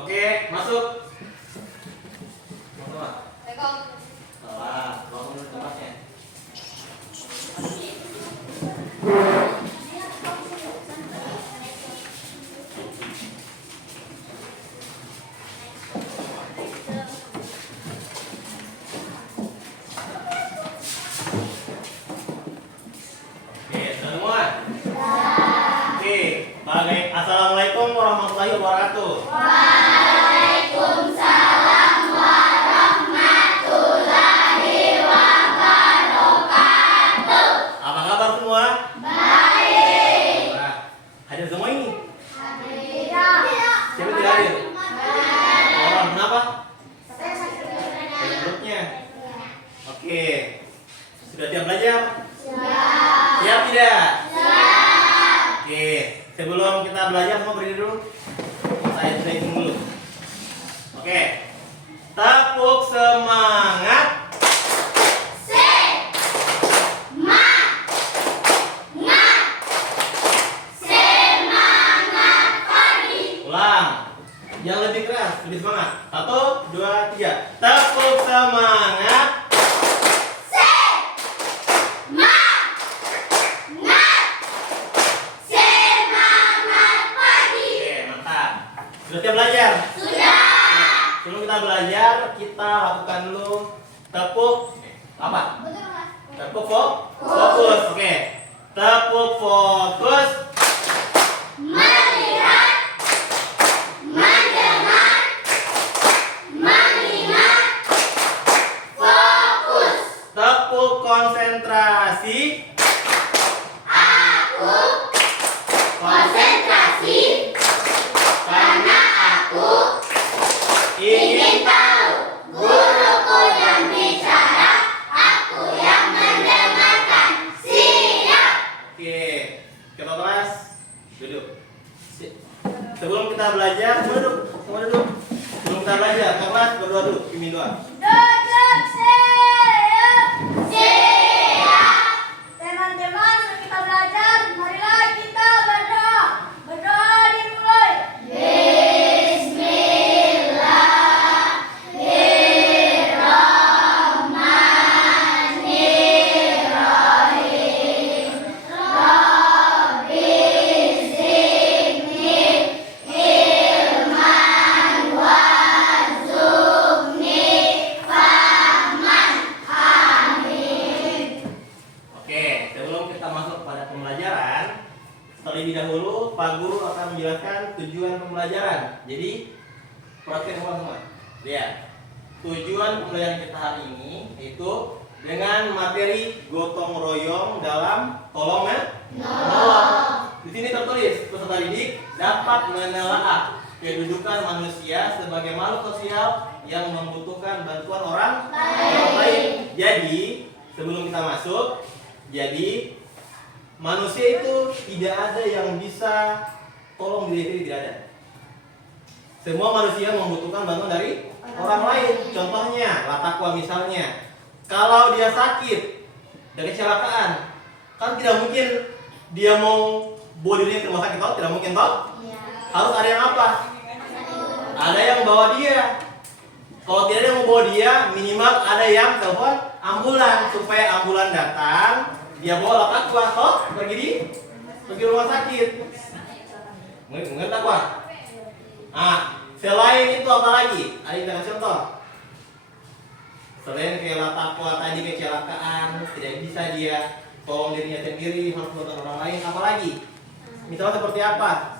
Oke, masuk. Masuk. Rekam. Salah, bangun dulu tempatnya. Oke, sudah semua? Oke, baik. Assalamualaikum warahmatullahi wabarakatuh. Waalaikumsalam warahmatullahi wabarakatuh. Apa kabar semua? Baik. Nah, hadir semua ini? Tidak. Siapa tidak hadir? Oh, kenapa? Saya sakit. Perutnya. Oke. Sudah siap belajar? Siap. Siap tidak? Siap. Oke. Sebelum kita belajar, mau berdiri dulu. Saya training dulu. Oke. Tepuk semangat. Semangat pagi. Ulang. Yang lebih keras, lebih semangat. 1, 2, 3. Tepuk semangat. Semangat pagi. Oke, mantap. Sudah siap belajar? Sudah. Sebelum kita belajar, kita lakukan dulu tepuk apa? Betul, Mas. Tepuk fokus. Oke. Tepuk fokus. Melihat, mendengar, mengingat, fokus. Tepuk konsentrasi. Aku konsentrasi karena aku ingin tahu. Guruku yang bicara, aku yang mendengarkan. Siap. Oke. Kita kelas. Duduk. Sebelum kita belajar, semua duduk. Semua duduk. Sebelum kita belajar, kelas berdua dulu. Pimpin doa. Duduk siap. Siap. Teman-teman, kita belajar. Marilah kita berdoa. Berdoa dimulai. Bismillahirrahmanirrahim. Rabbi zidni ilman warzuqni fahman. Amin. Oke, sebelum kita masuk pada pembelajaran, terlebih dahulu Pak Guru akan menjelaskan tujuan pembelajaran. Jadi, perhatikan semua. Lihat, tujuan pembelajaran kita hari ini itu dengan materi gotong royong dalam kolom menolong. Di sini tertulis peserta didik dapat menelaah kedudukan manusia sebagai makhluk sosial yang membutuhkan bantuan orang lain. Jadi, sebelum kita masuk, jadi manusia itu tidak ada yang bisa tolong diri sendiri, tidak ada. Semua manusia membutuhkan bantuan dari orang lain. Contohnya, Latakwa misalnya, kalau dia sakit dan kecelakaan, kan tidak mungkin dia mau bawa dirinya ke rumah sakit, toh? Tidak mungkin, toh? Harus ada yang apa? Ada yang bawa dia. Kalau tidak ada yang mau bawa dia, minimal ada yang telepon ambulan supaya ambulan datang. Dia bawa Latakwa, toh? Pergi rumah sakit. Mengerti Takwa? Nah, selain itu apa lagi? Ada yang kasih contoh. Selain kayak Latakwa tadi kecelakaan, tidak bisa dia tolong dirinya sendiri, harus bantuan orang lain. Apa lagi? Misalnya seperti apa?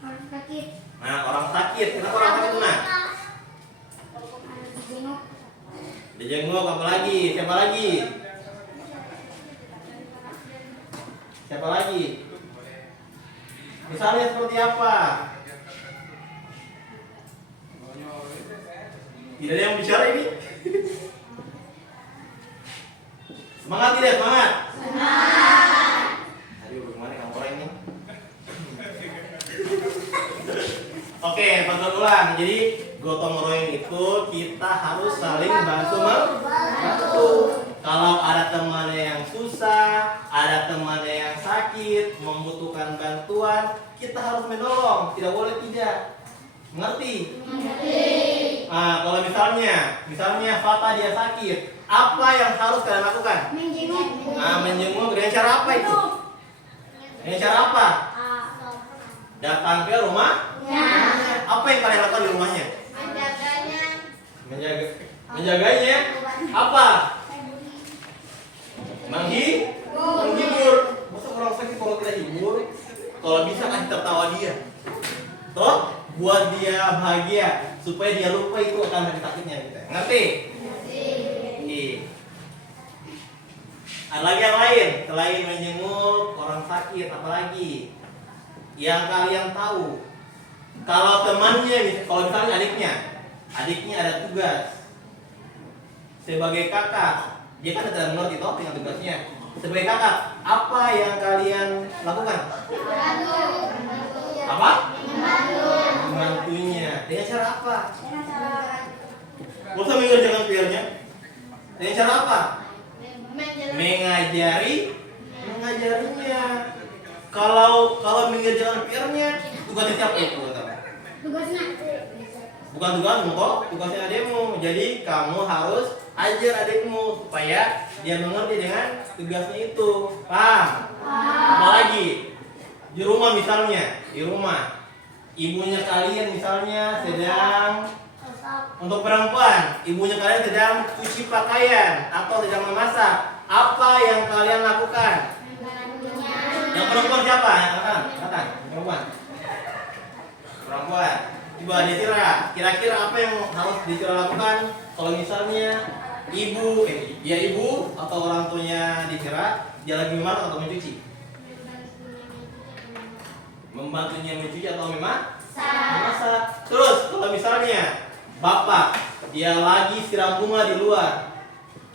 Orang sakit. Nah, orang sakit. Kenapa orang sakit? Nah, dijenguk. Apa lagi? Siapa lagi? Siapa lagi? Misalnya seperti apa? Tidak ada yang bicara ini? Semangat tidak? Semangat? Semangat. Aduh, bagaimana kamu orang ini? Oke, tonton ulang. Jadi, gotong royong itu kita harus saling bantu. Kalau ada temannya yang susah, ada temannya yang sakit, membutuhkan bantuan, kita harus menolong. Tidak boleh tidak. Mengerti? Mengerti. Nah, kalau misalnya Fata dia sakit, apa yang harus kalian lakukan? Menjenguk. Nah, menjenguk dengan cara apa itu? Dengan cara apa? Datang ke rumah. Apa yang kalian lakukan di rumahnya? Menjaganya. Apa? Menghibur. Masa orang sakit kalau tidak hibur? Kalau bisa kasih tertawa dia. Toh, buat dia bahagia supaya dia lupa itu akan sakit-sakitnya gitu. Ngerti? Iya. Ada lagi yang lain selain menjenguk orang sakit, apalagi yang kalian tahu? Kalau temannya, kalau misalnya adiknya ada tugas sebagai kakak, dia kan tidak mengerti toh dengan tugasnya. Sebagai kakak, apa yang kalian lakukan? Apa? Membantunya. Dengan cara apa? Gak usah mengerjakan PR-nya. Dengan cara apa? Mengajarinya. Kalau mengerjakan PR-nya, tugasnya siapa itu? Tugasnya. Bukan tugasmu kok, tugasnya adikmu. Jadi kamu harus ajar adikmu supaya dia mengerti dengan tugasnya itu. Paham? Apalagi di rumah misalnya, ibunya kalian misalnya sedang, untuk perempuan, ibunya kalian sedang cuci pakaian atau sedang memasak. Apa yang kalian lakukan? Yang perempuan siapa? Katakan, perempuan. Coba Desira, kira-kira apa yang harus Desira lakukan kalau misalnya ibu atau orang tuanya Desira dia lagi memasak atau mencuci? Membantunya mencuci atau memasak. Terus kalau misalnya bapak dia lagi siram bunga di luar,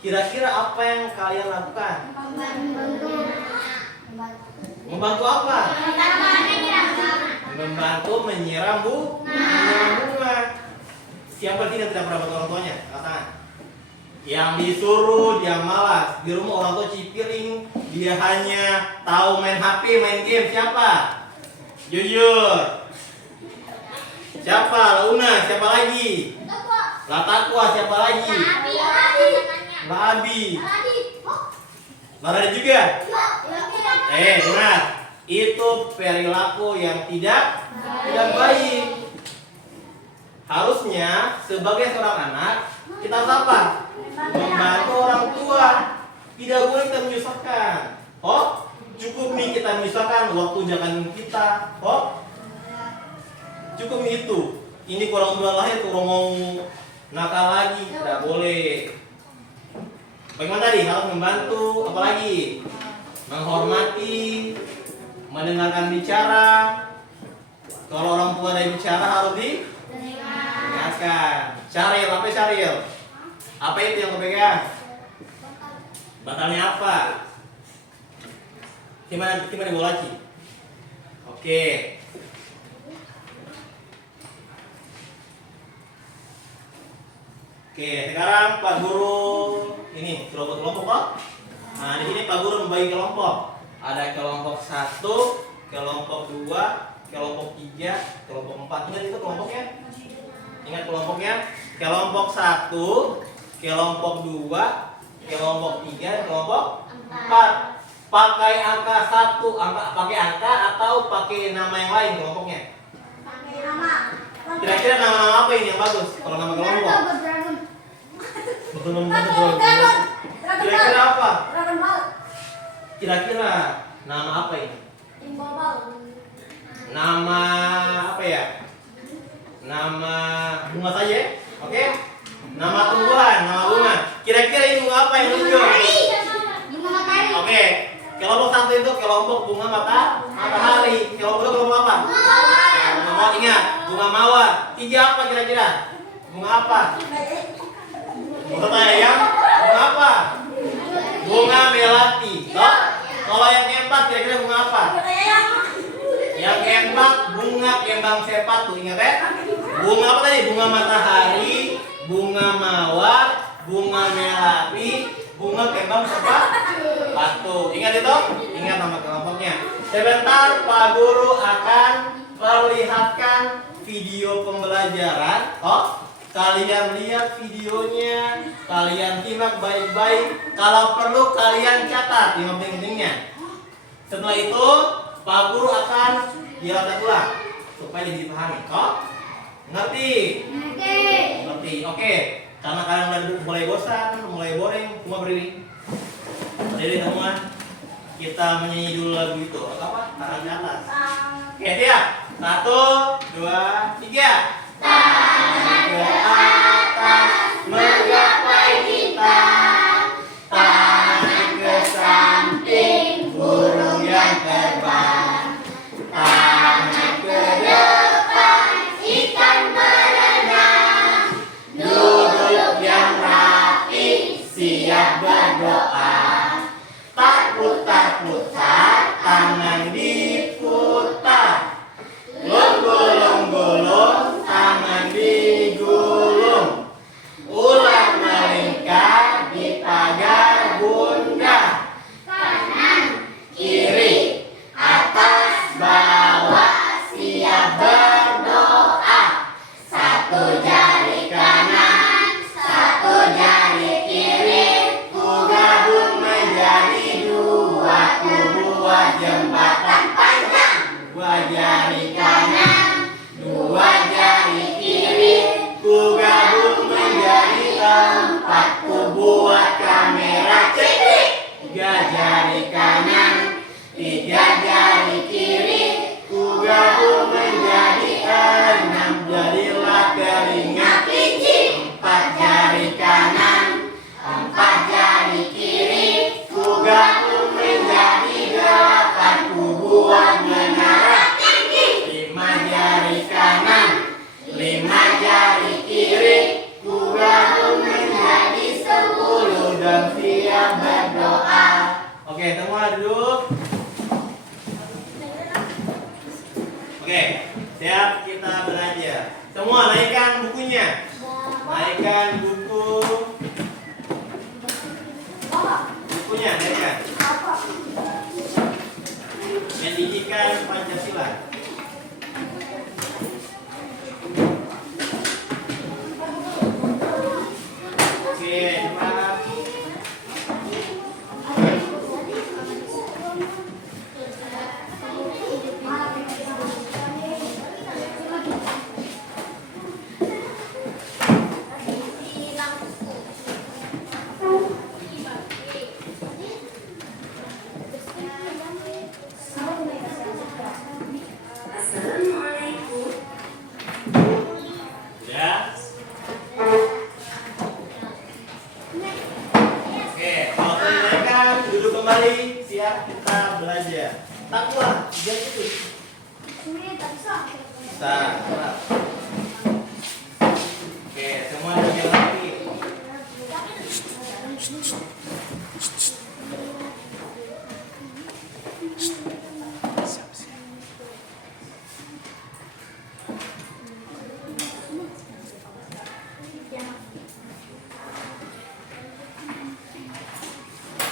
kira-kira apa yang kalian lakukan? Membantu apa? Membantu menyiram bunga. Siapa sih yang tidak pernah bantu orang tuanya? Katakan. Yang disuruh dia malas. Di rumah orang tua cipiring, dia hanya tahu main HP, main game. Siapa? Jujur. Siapa? Launa. Siapa lagi? Latakwa. Siapa lagi? Labi. Laradi juga. Benar. Itu perilaku yang tidak baik. Harusnya sebagai seorang anak kita harus apa? Membantu orang tua. Tidak boleh kita menyusahkan. Cukup nih kita menyusahkan waktu jangan kita. Cukup nih itu. Ini kurang dua lahir kurang mau nakal lagi. Tidak boleh. Bagaimana tadi? Harus membantu. Apalagi? Menghormati. Mendengarkan bicara. Kalau orang tua ada bicara harus didengarkan. Syaril, apa Syaril? Apa itu yang kau pegang? Batalnya apa? Gimana bola Ci? Oke. Oke, sekarang Pak Guru ini sudah buat kelompok kok. Nah, di sini Pak Guru membagi kelompok. Ada kelompok 1, kelompok 2, kelompok 3, kelompok 4. Ingat itu kelompoknya? Ingat kelompoknya? Kelompok 1, kelompok 2, kelompok 3, kelompok 4. Pakai angka 1, pakai angka atau pakai nama yang lain kelompoknya? Pakai nama. Kira-kira nama-nama apa ini yang bagus kalau nama kelompok? Kira-kira apa? Kira-kira nama apa ini? Nama apa ya? Nama bunga saja, oke? Nama tumbuhan, nama bunga. Kira-kira ini bunga apa yang muncul? Bunga matahari. Oke, kelompok 1 itu kelompok bunga matahari. Kelompok 2 kelompok apa? Bunga mawar, ingat, bunga mawar. 3 apa kira-kira? Bunga apa? Bunga tayang. Bunga apa? Bunga melati. Toh? Kalau yang keempat kira-kira bunga apa? Yang keempat bunga kembang sepatu. Ingat ya? Bunga apa tadi? Bunga matahari, bunga mawar, bunga melati, bunga kembang sepatu. Ingat itu? Ingat nama kelompoknya. Sebentar Pak Guru akan perlihatkan video pembelajaran, kalian lihat videonya, kalian simak baik-baik. Kalau perlu kalian catat yang penting-pentingnya. Setelah itu, Pak Guru akan jelaskan ulang supaya jadi dipahami. Ngerti? Ngerti. Oke. Karena kalian mulai bosan, mulai boring, semua berdiri. Berdiri semua. Kita menyanyi dulu lagu itu. Apa? Tangan di atas. Oke, siap. 1, 2, 3. Tangan ke atas menggapai bintang, tangan ke samping burung yang terbang, tangan ke depan ikan berenang, duduk yang rapi siap berdoa, tak putar-putar tangan diputar, gulung-gulung tangan digulung, ular melingkar di pagar bunda, kanan kiri atas bawah siap berdoa, satu jari kanan satu jari kiri, ku gabung menjadi dua, ku buat jembatan panjang, dua jari kanan dua jari kiri, ku gabung menjadi empat, ku buat kamera cekik, tiga jari kanan tiga jari kiri, ku gabung menjadi enam, jadilah telinga kelinci, empat jari kanan empat jari kiri, ku gabung menjadi delapan, ku buat menara tinggi, lima jari kanan lima jari kiri, ku gabung menjadi 10 dan siap berdoa. Oke, semua duduk. Oke, siap kita belajar. Semua naikkan bukunya. Naikkan bukunya naikkan. Pendidikan Pancasila. Oke, cepat. Ya. Oke, kalau dinaikkan, duduk kembali, siap kita belajar. Tak kuat, jadi itu. Bisa. Oke, semua belajar lagi.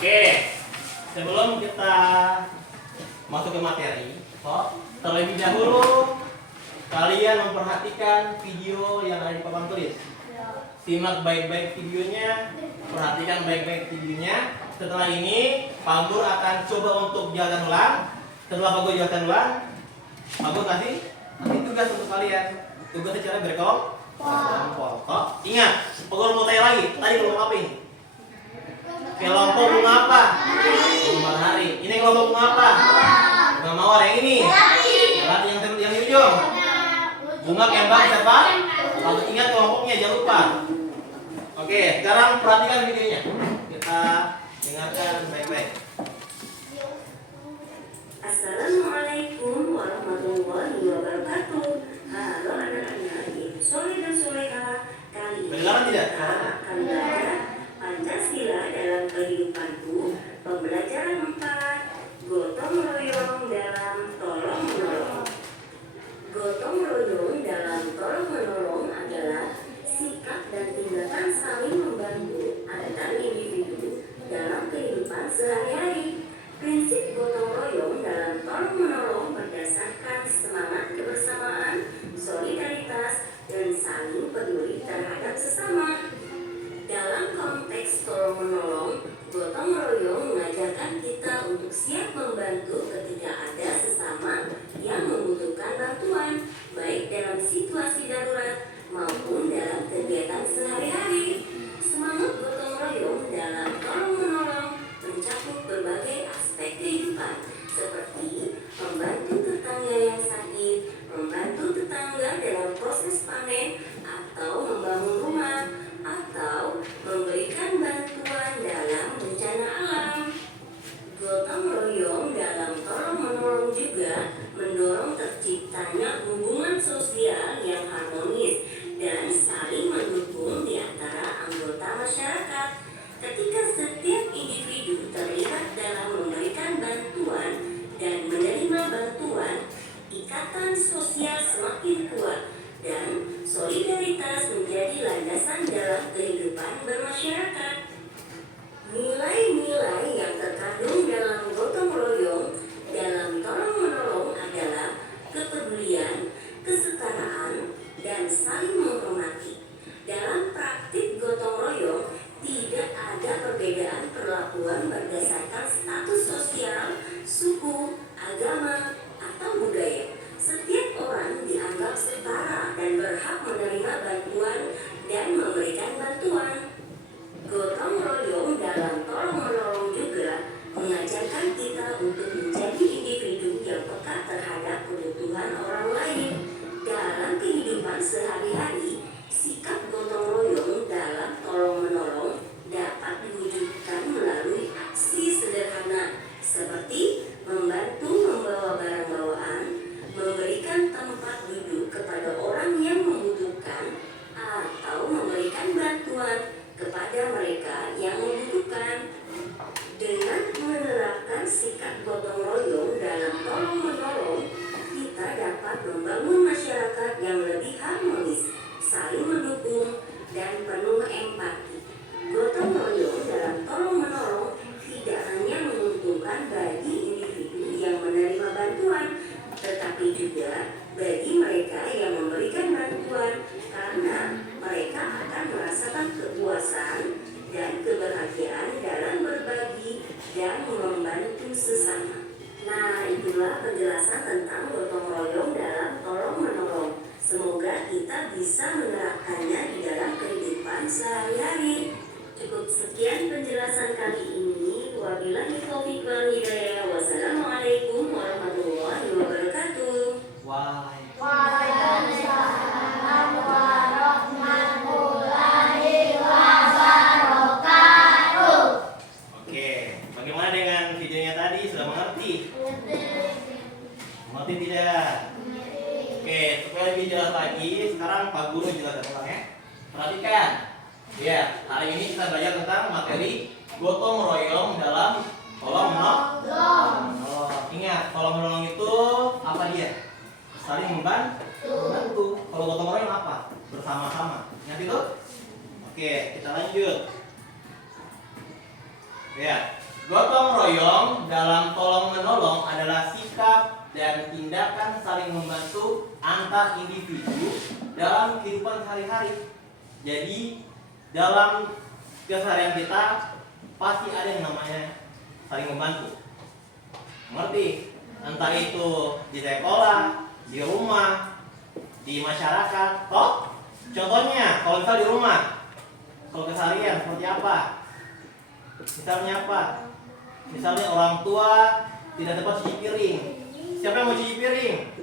Oke, sebelum kita masuk ke materi, terlebih dahulu kalian memperhatikan video yang ada di papan tulis. Simak baik-baik videonya, perhatikan baik-baik videonya. Setelah ini, Pak Guru akan coba untuk jalan ulang. Setelah Pak Guru jalan ulang, Pak Guru kasih tugas untuk kalian. Tugasnya cara berkelompok. Ingat, Pak Guru mau tanya lagi. Tadi kelompok apa ini? Kelompok bunga apa? Bunga hari. Ini kelompok bunga apa? Bunga mawar. Yang ini? Yang di ujung. Bunga kembang siapa? Lalu ingat kelompoknya, jangan lupa. Oke, sekarang perhatikan videonya. Kita dengarkan baik-baik. Assalamualaikum warahmatullahi wabarakatuh. Halo anak-anak, ibu soleh dan soleha. Kali ini Dengarkan tidak? kita akan belajar Pancasila dalam kehidupanku. Pembelajaran 4, gotong royong dalam tolong menolong. Gotong royong dalam tolong menolong adalah sikap dan tindakan saling membantu antar individu dalam kehidupan sehari-hari. Prinsip gotong royong dalam tolong menolong berdasarkan semangat kebersamaan, solidaritas saling peduli terhadap sesama. Dalam konteks tolong-menolong, gotong royong mengajarkan kita untuk siap membantu ketika ada sesama yang membutuhkan bantuan, baik dalam situasi darurat maupun dalam kegiatan sehari-hari. Semangat gotong royong dalam tolong-menolong mencakup berbagai aspek kehidupan, seperti membantu tetangga yang sakit, membantu tetangga dalam proses panen, atau membangun rumah, atau memberikan bantuan dalam bencana alam. Gotong royong dalam tolong-menolong juga mendorong terciptanya hubungan sosial yang harmonis dan saling mendukung di antara anggota masyarakat. Ketika setiap individu terlibat dalam memberikan bantuan dan menerima bantuan, ikatan sosial semakin kuat dan solidaritas menjadi landasan dalam kehidupan bermasyarakat. Nilai-nilai yang terkandung dalam gotong royong dalam tolong-menolong adalah kepedulian, kesetaraan, dan saling menghormati. Dalam praktik gotong royong, tidak ada perbedaan perlakuan berdasarkan status sosial, suku, agama, atau budaya. Setiap orang dianggap setara dan berhak menerima bantuan dan memberikan bantuan. Gotong royong dalam tolong-menolong juga mengajarkan kita untuk menjadi individu yang peka terhadap kebutuhan orang lain. Dalam kehidupan sehari-hari, sikap gotong royong dalam tolong-menolong dapat diwujudkan melalui aksi sederhana seperti membantu membawa barang bawaan, memberikan tempat duduk kepada orang yang membutuhkan, atau memberikan bantuan kepada mereka yang membutuhkan. Dengan menerapkan sikap gotong royong dalam tolong-menolong, kita dapat membangun masyarakat yang lebih harmonis, saling mendukung, dan penuh empati. Gotong royong dalam tolong-menolong tidak hanya menguntungkan bagi individu yang menerima bantuan, tetapi juga bagi mereka yang memberikan bantuan, karena mereka akan merasakan kepuasan dan kebahagiaan dalam berbagi dan membantu sesama. Nah, itulah penjelasan tentang gotong royong dalam tolong-menolong. Semoga kita bisa menerapkannya di dalam kehidupan sehari-hari. Cukup sekian penjelasan kali ini. Wabillahi taufiq wal hidayah. Wassalamualaikum warahmatullahi wabarakatuh. Waalaikumsalam warahmatullahi wabarakatuh. Oke, bagaimana dengan videonya tadi? Sudah mengerti? Mengerti tidak? Oke, supaya lebih jelas lagi, sekarang Pak Guru jelaskan ulang ya. Perhatikan. Ya, hari ini kita belajar tentang materi gotong royong dalam tolong-menolong. Ingat, tolong-menolong itu apa dia? Saling membantu. Kalau gotong royong apa? Bersama-sama. Ingat itu? Oke, kita lanjut. Ya, gotong royong dalam tolong-menolong adalah sikap dan tindakan saling membantu antar individu dalam kehidupan sehari-hari. Jadi dalam keseharian kita pasti ada yang namanya saling membantu. Mengerti? Entah itu di sekolah, di rumah, di masyarakat. Toh? Contohnya, kalau misal di rumah, kalau keseharian seperti apa? Misalnya apa? Misalnya orang tua tidak dapat cuci piring. Siapa yang mau cuci piring?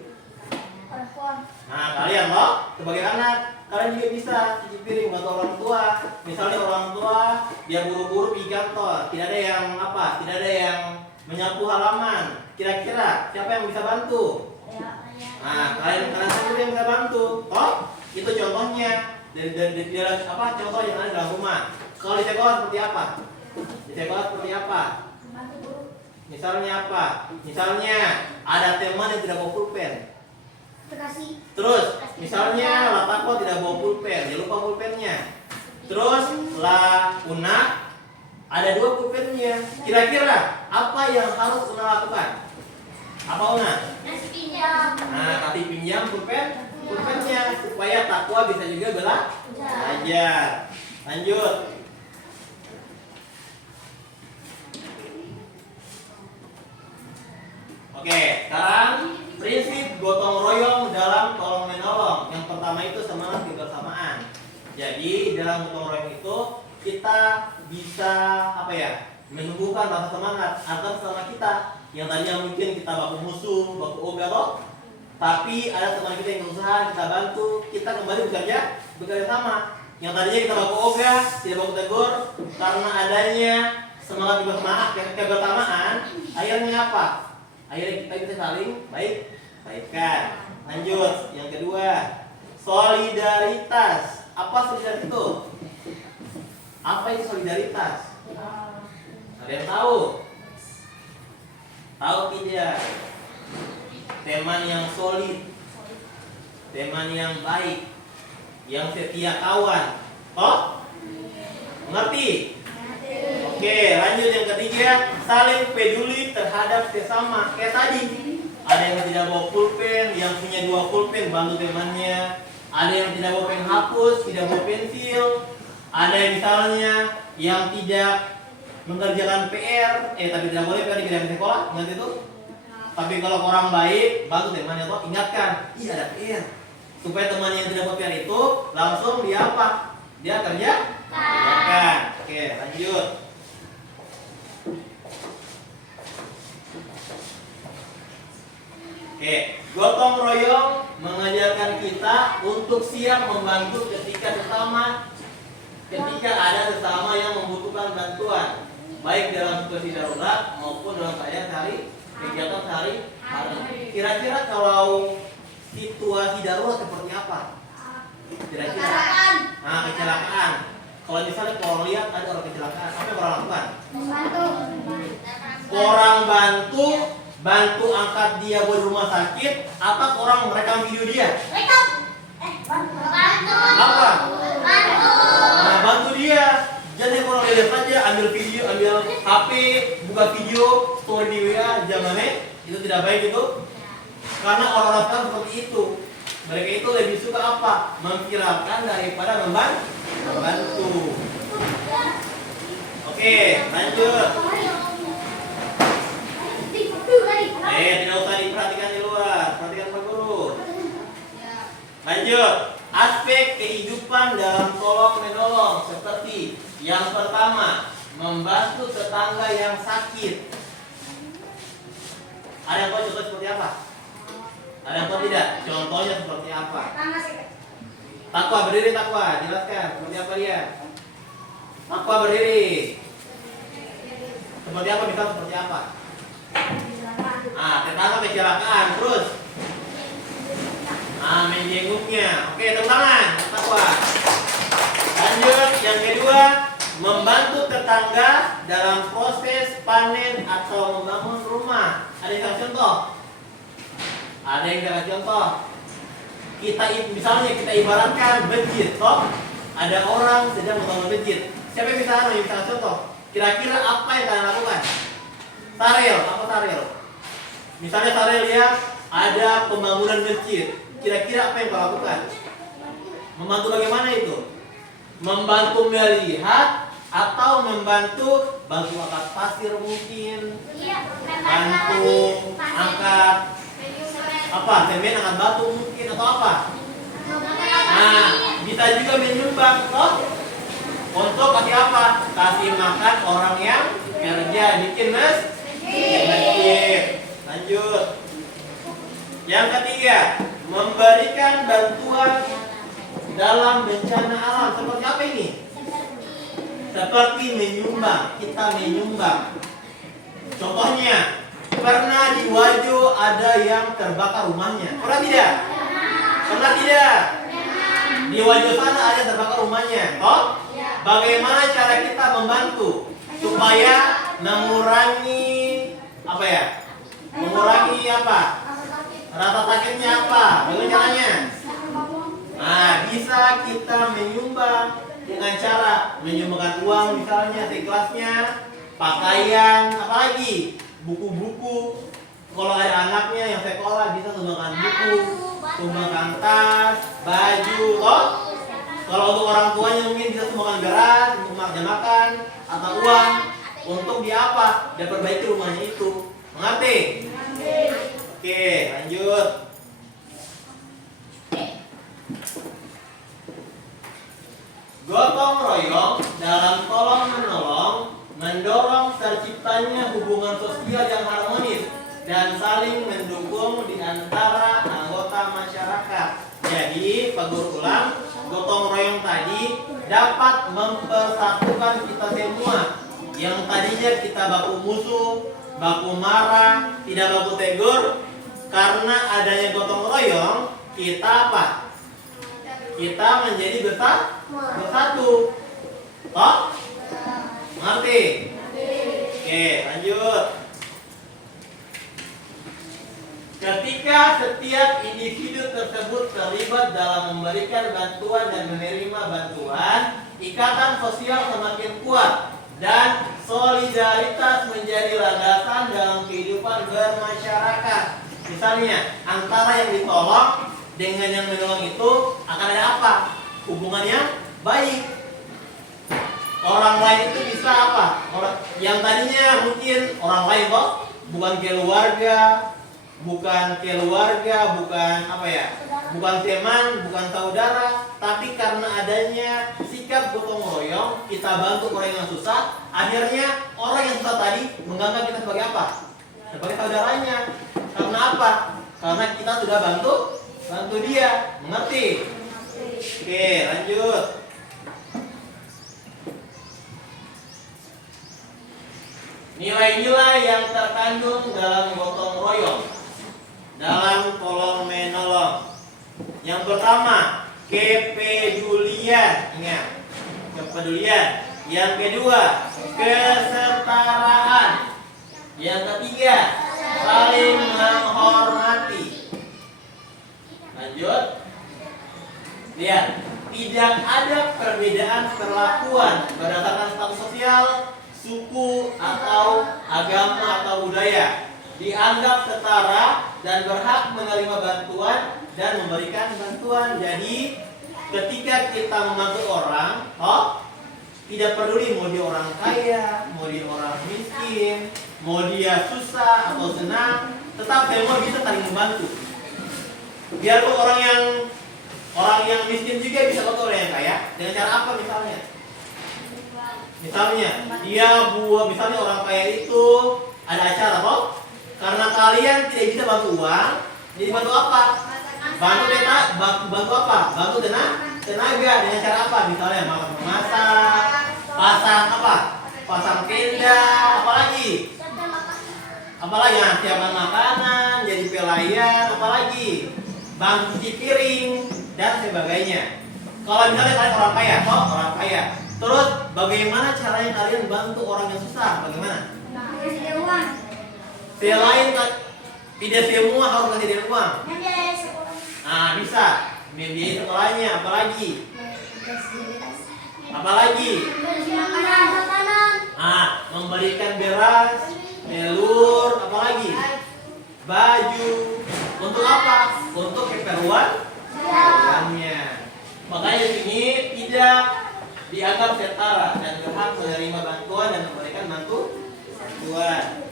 Nah, kalian loh, sebagai anak, kalian juga bisa cuci piring buat orang tua. Misalnya orang tua dia buru-buru pergi kantor, tidak ada yang apa? Tidak ada yang menyapu halaman. Kira-kira siapa yang bisa bantu? Nah, kalian sendiri yang bisa bantu. Toh, itu contohnya dari apa? Contoh yang ada dalam rumah. Kalau di sekolah seperti apa? Di sekolah seperti apa? Misalnya apa? Misalnya ada teman yang tidak bawa pulpen. Terus, misalnya Latako tidak bawa pulpen, dia lupa pulpennya. Terus, Una ada 2 pulpennya. Kira-kira apa yang harus Una lakukan? Apa Una? Nasi pinjam. Nah, kasih pinjam pulpen pulpennya supaya takwa bisa juga belajar. Lanjut. Oke, sekarang prinsip gotong royong dalam tolong menolong. Yang pertama itu semangat kebersamaan. Jadi dalam gotong royong itu kita bisa menumbuhkan rasa semangat antar sama kita. Yang tadinya mungkin kita baku musuh, baku ogah loh. Tapi ada teman kita yang berusaha, kita bantu, kita kembali bekerja sama. Yang tadinya kita baku ogah, tidak baku tegur, karena adanya semangat kebersamaan, akhirnya apa? Akhirnya kita bisa saling baikkan. Lanjut, yang kedua, solidaritas. Apa solidaritas itu? Apa itu solidaritas? Ada yang tahu? Tahu tidak? Teman yang solid, teman yang baik, yang setia kawan. Oh? Mengerti? Oke, lanjut yang ketiga, saling peduli terhadap sesama. Kayak tadi, ada yang tidak bawa pulpen, yang punya 2 pulpen bantu temannya. Ada yang tidak bawa pen hapus, tidak bawa pensil. Ada yang misalnya yang tidak mengerjakan PR, tapi tidak boleh PR di sekolah, ingat itu. Tapi kalau orang baik, bantu temannya tuh ingatkan, iya ada PR. Supaya temannya yang tidak bawa PR itu langsung dia apa? Dia kerjakan. Oke, lanjut. Oke, gotong royong mengajarkan kita untuk siap membantu ketika ada sesama yang membutuhkan bantuan, baik dalam situasi darurat maupun dalam keadaan kegiatan sehari-hari. Kira-kira kalau situasi darurat seperti apa? Kira-kira? Nah, kecelakaan. Kalau misalnya orang lihat ada orang kecelakaan, apa yang orang lakukan? Orang bantu angkat dia buat rumah sakit, atau orang merekam video dia? Apa? Nah, bantu dia. Jadi kalau lihat saja, ambil video, ambil HP, buka video, story di WA, jangan itu tidak baik itu. Karena orang-orang sekarang seperti itu. Mereka itu lebih suka apa? Memviralkan daripada membantu. Oke, lanjut. Tidak usah diperhatikan di luar, perhatikan Pak Guru. Lanjut. Aspek kehidupan dalam tolong menolong seperti yang pertama, membantu tetangga yang sakit. Ada yang tahu contoh seperti apa? Ada yang tahu tidak? Contohnya seperti apa? Takwa, berdiri takwa, jelaskan seperti apa dia? Takwa berdiri. Seperti apa, misal seperti apa? Tetangga kecelakaan, terus menjenguknya. Oke, tepuk tangan, takwa. Lanjut, yang kedua, membantu tetangga dalam proses panen atau membangun rumah. Ada yang kasih contoh? Ada yang kasih contoh? Misalnya kita ibaratkan masjid, toh ada orang sedang membangun masjid. Siapa yang bisa kasih contoh? Kira-kira apa yang kalian lakukan? Sarel, apa sarel? Misalnya sarel dia ada pembangunan masjid. Kira-kira apa yang kau lakukan? Membantu bagaimana itu? Membantu melihat atau membantu angkat pasir mungkin? Bantu angkat semen, angkat batu mungkin, atau apa? Nah, bisa juga menyumbang toh? Untuk kasih apa? Kasih makan orang yang kerja, bikin masjid. Lanjut. Yang ketiga, memberikan bantuan dalam bencana alam. Seperti apa ini? Seperti menyumbang. Kita menyumbang. Contohnya, pernah di Wajo ada yang terbakar rumahnya. Pernah tidak? Pernah tidak? Di Wajo sana ada yang terbakar rumahnya. Oh? Bagaimana cara kita membantu supaya mengurangi rasa sakitnya apa? Bagaimana caranya? Nah, bisa kita menyumbang dengan cara menyumbangkan uang misalnya seikhlasnya, pakaian, apalagi buku-buku. Kalau ada anaknya yang sekolah bisa sumbangkan buku. sumbangkan tas, baju, toh. Kalau untuk orang tuanya mungkin bisa sumbangkan beras untuk makan atau uang untuk dia apa? Dia perbaiki rumahnya itu. Mengerti? Oke, lanjut. Gotong royong dalam tolong menolong mendorong terciptanya hubungan sosial yang harmonis dan saling mendukung di antara anggota masyarakat. Jadi, Pak Guru ulang, gotong royong tadi dapat mempersatukan kita semua. Yang tadinya kita baku musuh, baku marah, tidak baku tegur, karena adanya gotong royong, kita apa? Kita menjadi bersatu. Toh? Mengerti? Oke, lanjut. Ketika setiap individu tersebut terlibat dalam memberikan bantuan dan menerima bantuan, ikatan sosial semakin kuat dan solidaritas menjadi landasan dalam kehidupan bermasyarakat. Misalnya, antara yang ditolong dengan yang menolong itu akan ada apa? Hubungannya baik. Orang lain itu bisa apa? Yang tadinya mungkin orang lain kok, bukan keluarga, bukan apa ya? Bukan teman, bukan saudara, tapi karena adanya sikap gotong royong, kita bantu orang yang susah, akhirnya orang yang susah tadi menganggap kita sebagai apa? Sebagai saudaranya. Karena apa? Karena kita sudah bantu dia. Mengerti? Oke, lanjut. Nilai-nilai yang terkandung dalam gotong royong, dalam tolong menolong. Yang pertama, kepedulian. Ingat, kepedulian. Yang kedua, kesetaraan. Yang ketiga, saling menghormati. Lanjut. Lihat, tidak ada perbedaan perlakuan berdasarkan status sosial, suku atau agama atau budaya. Dianggap setara dan berhak menerima bantuan dan memberikan bantuan. Jadi ketika kita membantu orang, tidak peduli mau dia orang kaya, mau dia orang miskin, mau dia susah atau senang, tetap semua bisa saling membantu. Biarpun orang yang miskin juga bisa bantu orang yang kaya. Dengan cara apa misalnya? Misalnya misalnya orang kaya itu ada acara kok. Karena kalian tidak bisa bantu uang, jadi bantu apa? Bantu apa? Bantu tenaga. Dengan cara apa? Misalnya masak, pasang tenda, apalagi siapkan makanan, jadi pelayan, apalagi bantu cuci piring dan sebagainya. Kalau misalnya kalian orang kaya, terus bagaimana caranya kalian bantu orang yang susah? Bagaimana? Selain tidak semua harus kasih dia uang. Nah, bisa membiayai sekolahnya, apalagi memberikan beras, telur, apalagi baju. Untuk apa? Untuk keperluannya. Makanya di sini tidak dianggap setara dan berhak menerima bantuan dan memberikan bantuan.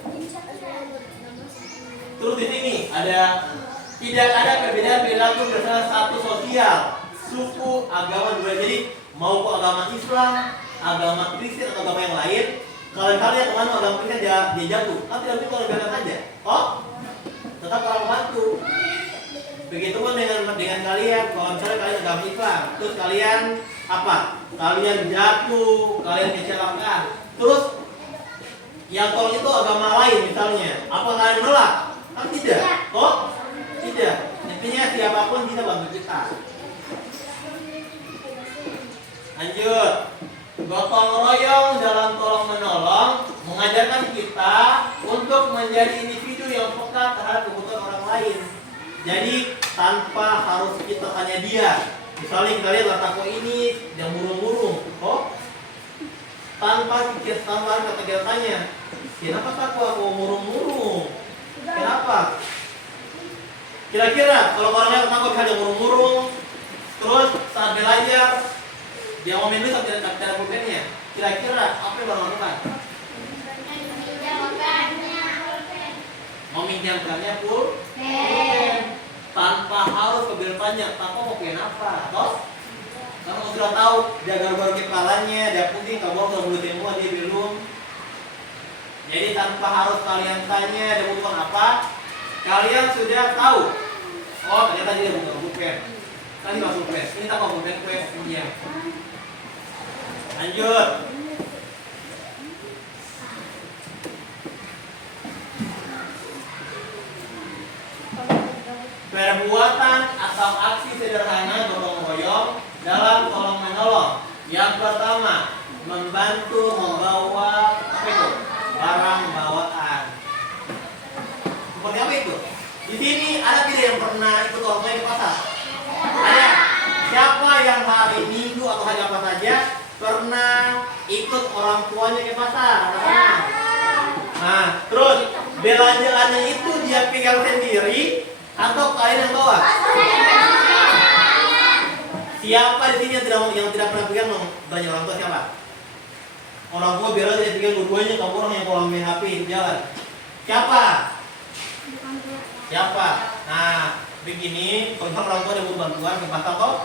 Terus di sini tidak ada perbedaan perilaku berdasarkan status sosial, suku, agama, budaya. Jadi mau ke agama Islam, agama Kristen atau agama yang lain, kalau kalian kemana agama Kristen dia jatuh, kan tidak bisa kalau biarkan saja. Tetap orang bantu. Begitupun dengan kalian, kalau misalnya kalian agama Islam, terus kalian apa? Kalian jatuh, kalian kecelakaan, terus yang tolong itu agama lain misalnya, apa kalian menolak? Kan tidak. Tidak. Intinya siapapun bisa bantu kita. Lanjut. Gotong royong dalam tolong menolong mengajarkan kita untuk menjadi individu yang peka terhadap kebutuhan orang lain. Jadi tanpa harus kita tanya dia. Misalnya kita lihat toko ini yang murung-murung, tanpa kita tanya, kenapa toko aku murung-murung? Kenapa? Kira-kira kalau orangnya takut hanya murung-murung, terus saat belajar dia mau minum tapi tidak ada pulpennya. Kira-kira apa yang baru lakukan? Meminjamkannya pulpen tanpa harus kebertanya, tanpa mau pengen apa, toh? Kamu sudah tahu dia garuk-garuk kepalanya, dia pusing, kamu kalau belum semua dia belum. Jadi tanpa harus kalian tanya dia butuh apa, kalian sudah tahu. Oh ternyata dia butuh pulpen. Tadi masuk pulpen, ini tanpa pulpen pinjam. Lanjut. Perbuatan atau aksi sederhana gotong royong dalam tolong menolong. Yang pertama, membantu membawa apa itu? Barang bawaan. Seperti apa itu? Di sini ada tidak yang pernah ikut orang tua ke pasar? Ada. Siapa yang hari Minggu atau hari apa saja pernah ikut orang tuanya ke pasar? Nah, terus belanjaannya itu dia pegang sendiri atau kalian yang bawa? Siapa di sini yang tidak pernah pegang belanja orang tua siapa? Orang tua biar dia pegang dua-duanya, kamu orang yang kalau main HP di jalan. Siapa? Siapa? Nah, begini, kalau orang tua ada butuh bantuan ke pasar kok,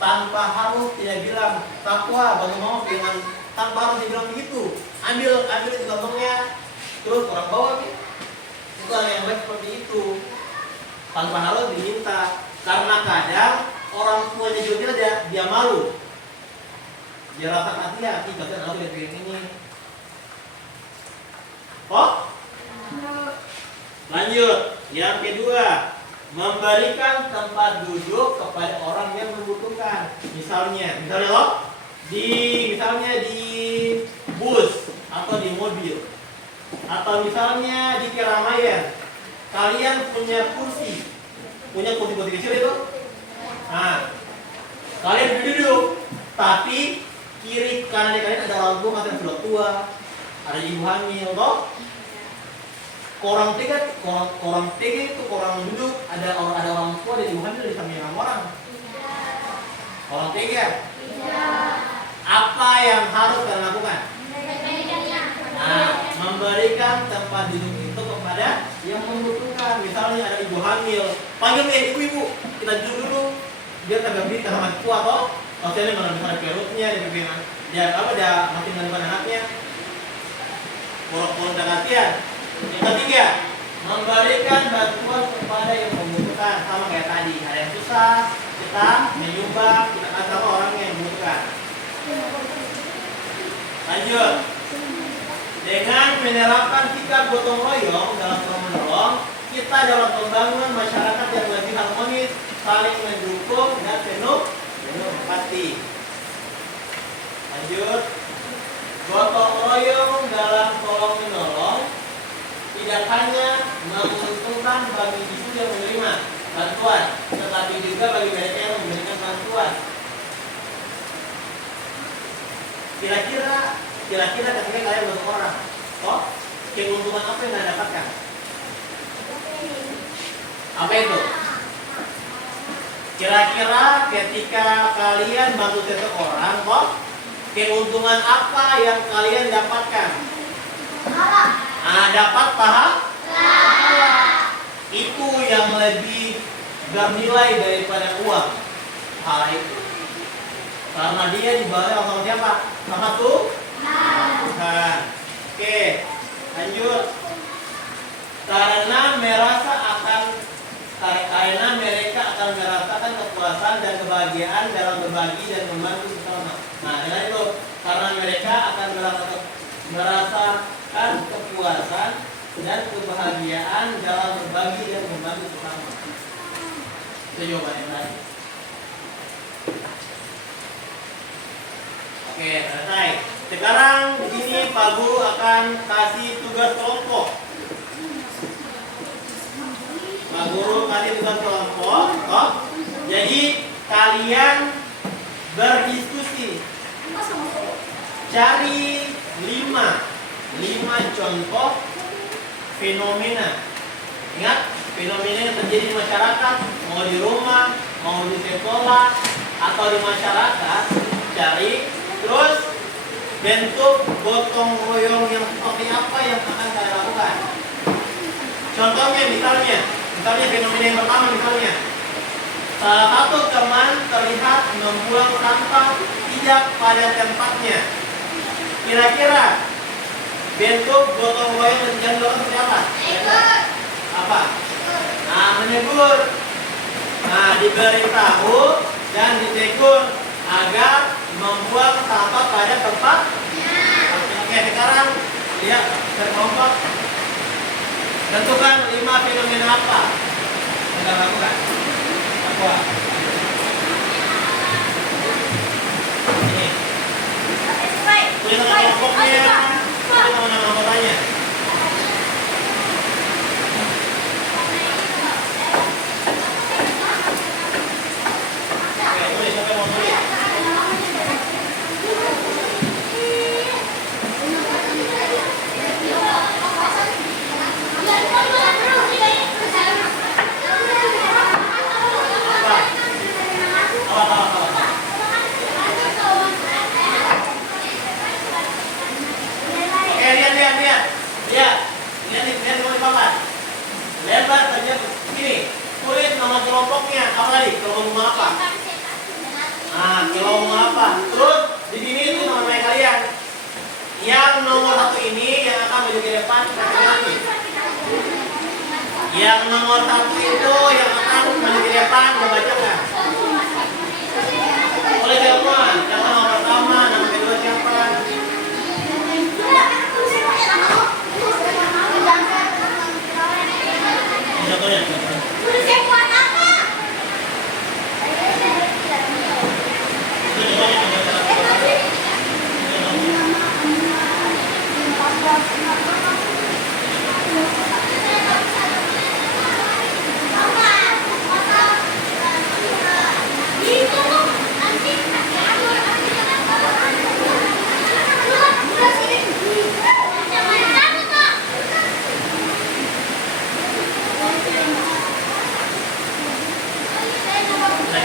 tanpa harus tidak bilang takwa bantu mama dengan tanpa harus dibilang begitu. Ambil itu kantongnya, terus orang bawa gitu. Itu hal yang baik seperti itu. Tanpa harus diminta, karena kadang orang tuanya juga dia malu, dia rasa kasihan, katanya aku udah pengen ini. Oh? Lanjut, yang kedua, memberikan tempat duduk kepada orang yang membutuhkan. Misalnya loh, misalnya di bus atau di mobil, atau misalnya di keramaian. Kalian punya kursi kecil itu. Nah, kalian duduk, tapi kiri kanan kalian ada orang tua yang sudah tua, ada ibu hamil, toh. Orang tiga itu orang duduk, ada orang tua dan ibu hamil di samping orang. Orang tiga. Apa yang harus kalian lakukan? Nah, memberikan tempat duduk itu kepada yang membutuhkan. Misalnya ada ibu hamil, panggil ibu, kita duduk dulu. Dia kagak beri sama tua toh. Kalau dia mana perutnya, dia masih menemukan anaknya. Kalau udah latihan. Yang ketiga, memberikan bantuan kepada yang membutuhkan. Sama kayak tadi, ada yang susah, kita menyumbang, kita kasih sama orang yang membutuhkan. Lanjut. Dengan menerapkan sikap gotong royong dalam menolong, kita dapat membangun masyarakat yang lebih harmonis, saling mendukung dan penuh empati. Lanjut. Gotong royong dalam tolong menolong tidak hanya menguntungkan bagi bisu yang menerima bantuan, tetapi juga bagi mereka yang memberikan bantuan. Kira-kira ketika kalian bantu orang, keuntungan apa yang kalian dapatkan? Apa itu? Kira-kira ketika kalian bantu seseorang, keuntungan apa yang kalian dapatkan? Dapat pahala. Itu yang lebih bernilai daripada uang. Pahala itu. Karena dia dibayar sama siapa? Sama Tuhan. Oke, lanjut. Karena mereka akan merasakan kepuasan dan kebahagiaan dalam berbagi dan membantu sesama. Nah, dengan itu, karena mereka akan merasakan kepuasan dan kebahagiaan dalam berbagi dan membantu sesama. Itu jawaban yang tadi. Oke, selesai. Sekarang di sini Pak Guru akan kasih tugas kelompok. Pak Guru kasih tugas kelompok. Jadi kalian berdiskusi. Cari 5 contoh fenomena. Ingat, fenomena yang terjadi di masyarakat, mau di rumah, mau di sekolah, atau di masyarakat, cari. Terus bentuk gotong royong yang seperti apa yang akan saya lakukan. Contohnya misalnya fenomena yang pertama misalnya, salah satu teman terlihat membuang sampah tidak pada tempatnya. Kira-kira bentuk gotong royong yang dilakukan seperti apa? Apa? Nah, menegur. Nah, diberitahu dan ditegur agar membuang sampah pada tempatnya. Oke, sekarang lihat berkelompok. Tentukan 5 fenomena apa yang kita lakukan. Apa? Ini. Punya nama kelompoknya, punya nama anggotanya. Oke, tulis, siapa yang mau tulis? Lihat di papan. Lebar saja begini. Tulis nama kelompoknya. Apa tadi? Kelompok apa? Nah, kelompok apa? Terus di sini itu nama kalian. Yang nomor 1 ini yang akan maju ke depan laki-laki. Yang nomor 1 itu yang akan maju ke depan membacakan. Oleh semua. Yang nama pertama, nama kedua siapa? Contohnya.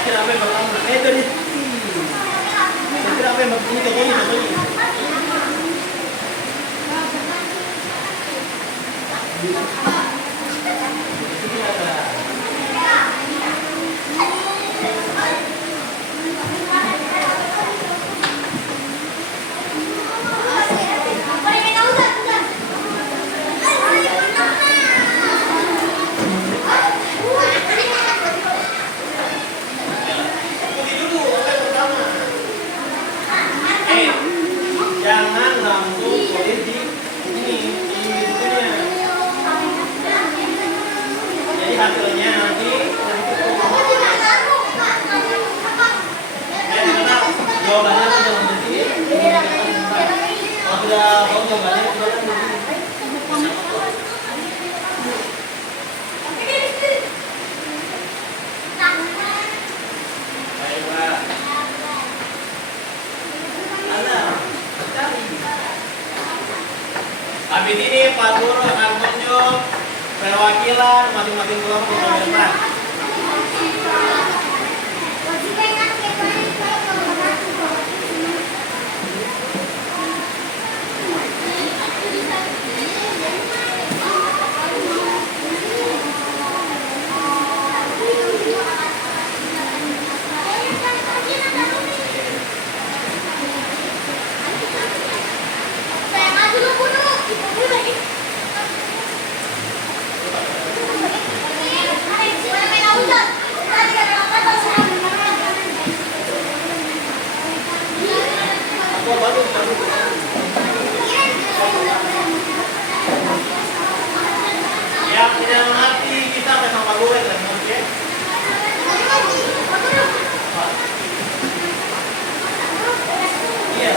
Kira apa yang pertama? Tadi. Kira apa yang ini contohnya. Jangan langsung tulis di ini bukunya. Jadi hasilnya nanti jawabannya sudah menjadi. Kalau sudah tahu jawabannya sudah menjadi. Baiklah. Habis ini Pak Guru akan tunjuk perwakilan masing-masing kelompok ke depan. Yang tidak mengerti kita akan sama gue dan oke. Iya.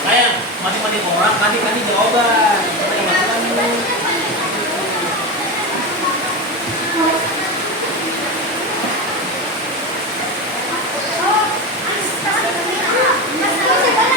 Sayang, masing-masing orang kasih jawaban. Masuk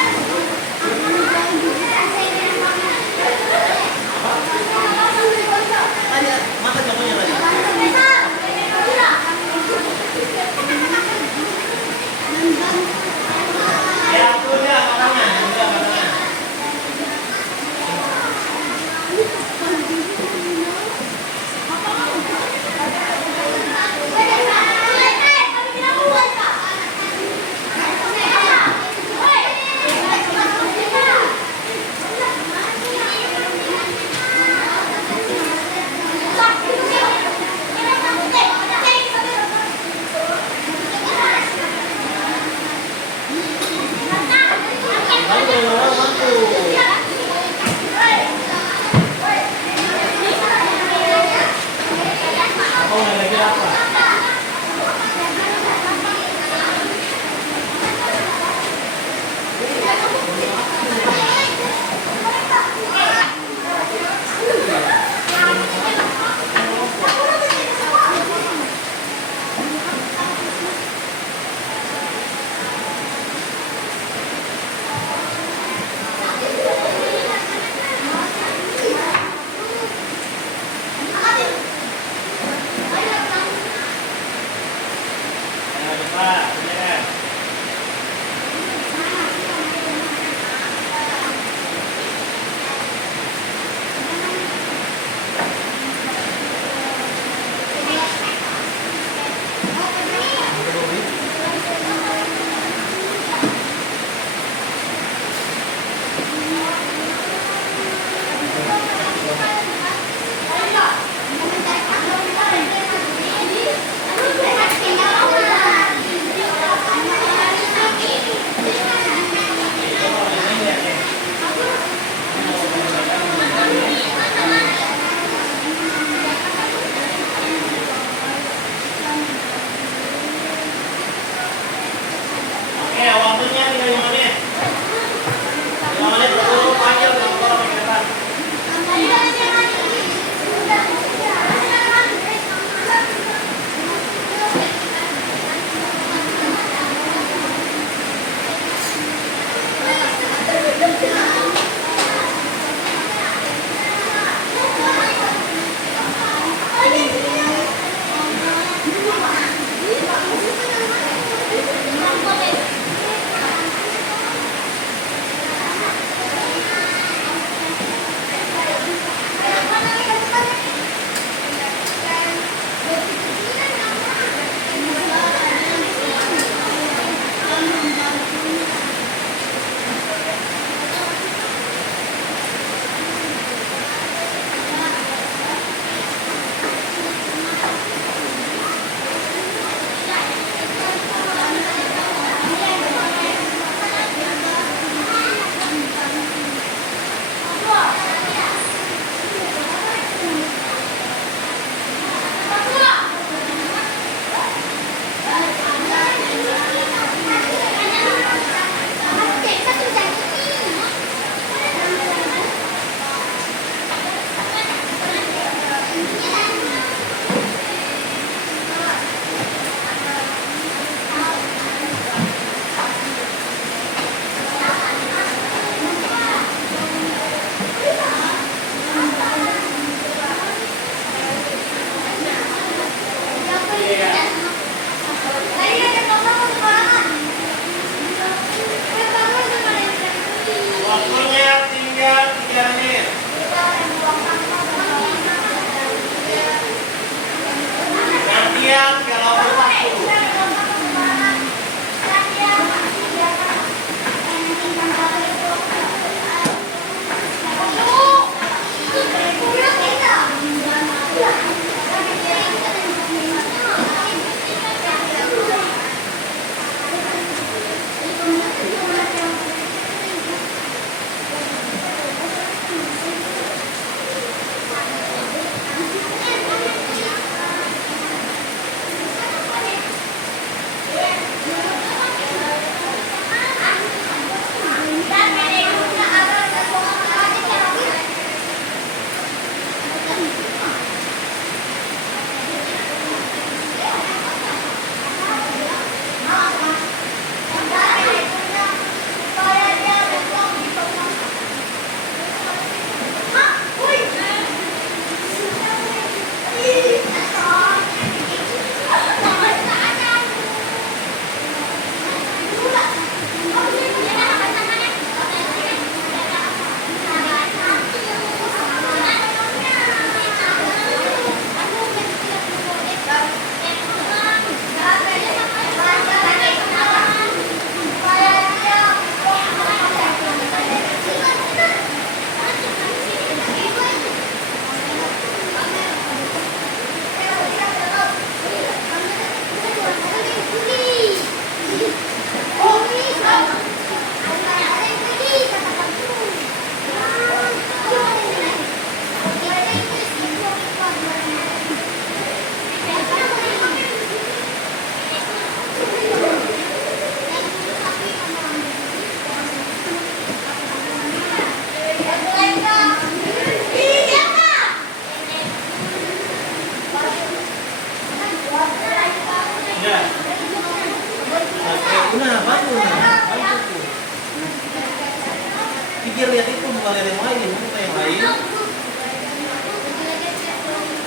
ada yang lain, mana yang lain?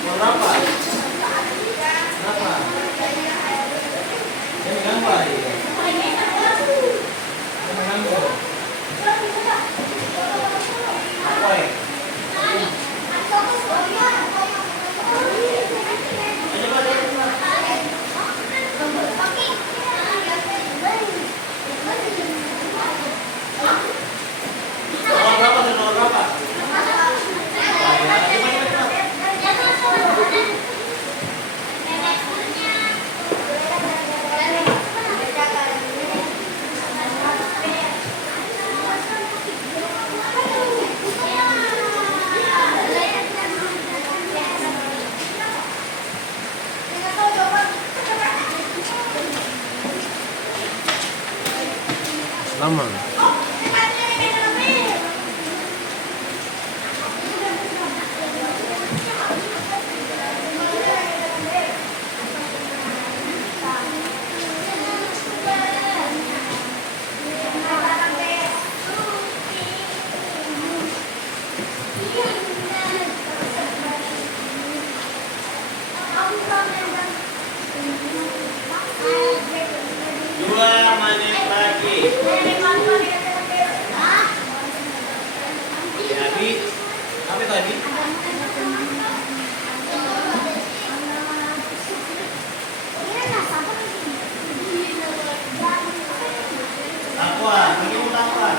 Berapa? Berapa? Yang gambar ya? Yang gambar. Apa ya? Nomor berapa? Lama. Dua menit lagi. Ya, Abi. Apa itu, Abi? Takwa, bagaimana takwa?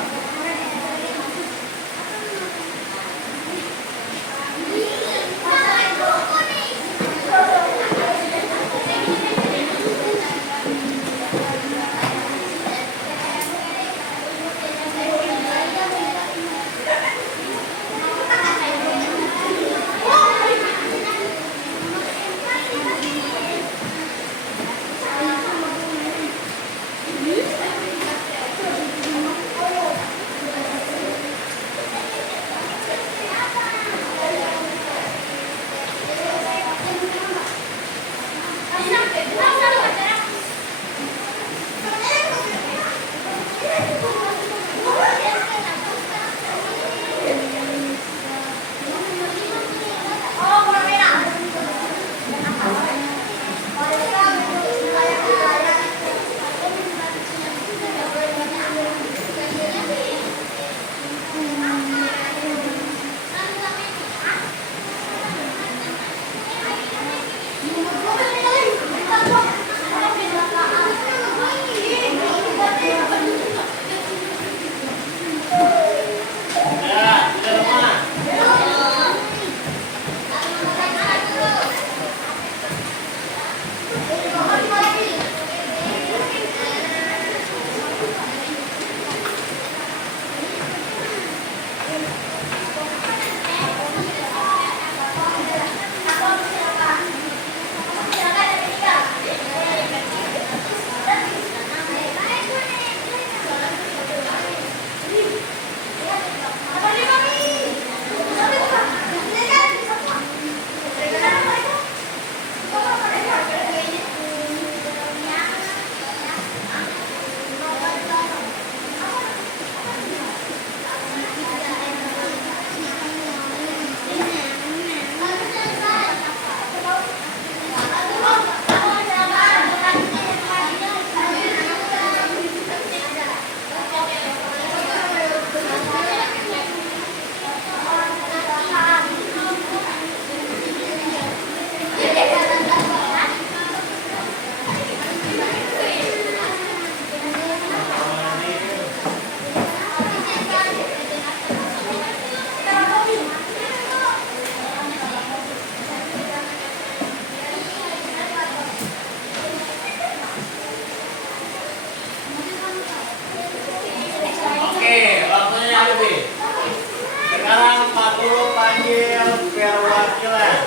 Sekarang Pak Guru panggil perwakilan.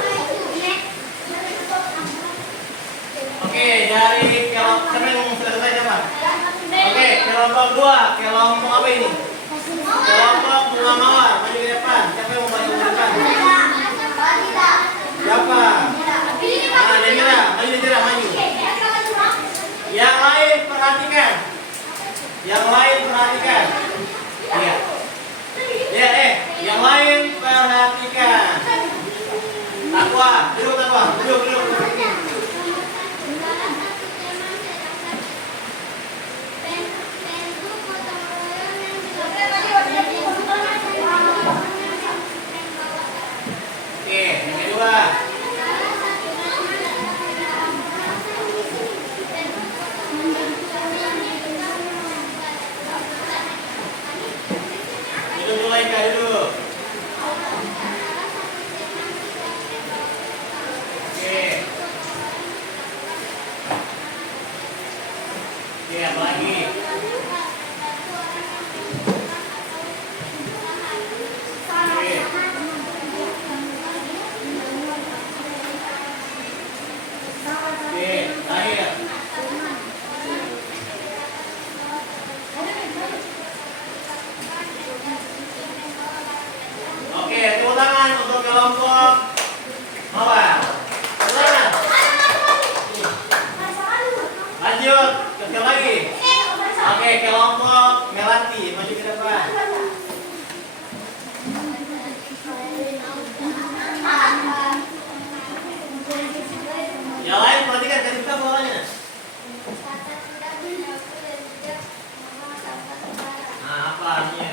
Oke, dari kelompok siapa yang selesai siapa? Oke, kelompok 2, kelompok apa ini? Kelompok bunga mawar, maju ke depan. Siapa yang mau maju ke depan? Siapa? Nah, Demira, maju. Yang lain perhatikan. Yang lain perhatikan. Iya. Ya, Taqwa, duduk Taqwa, duduk. Oke, yang kedua. Duduk dulu Eka, duduk. Oke. Oke, apa lagi? Oke. Oke, terakhir. Oke, tepuk tangan untuk kelompok apa? Tepuk tangan. Lanjut, sekali lagi. Oke, kelompok Melati, maju ke depan. Yang lain perhatikan, kasih kita bolanya. Nah, apa artinya?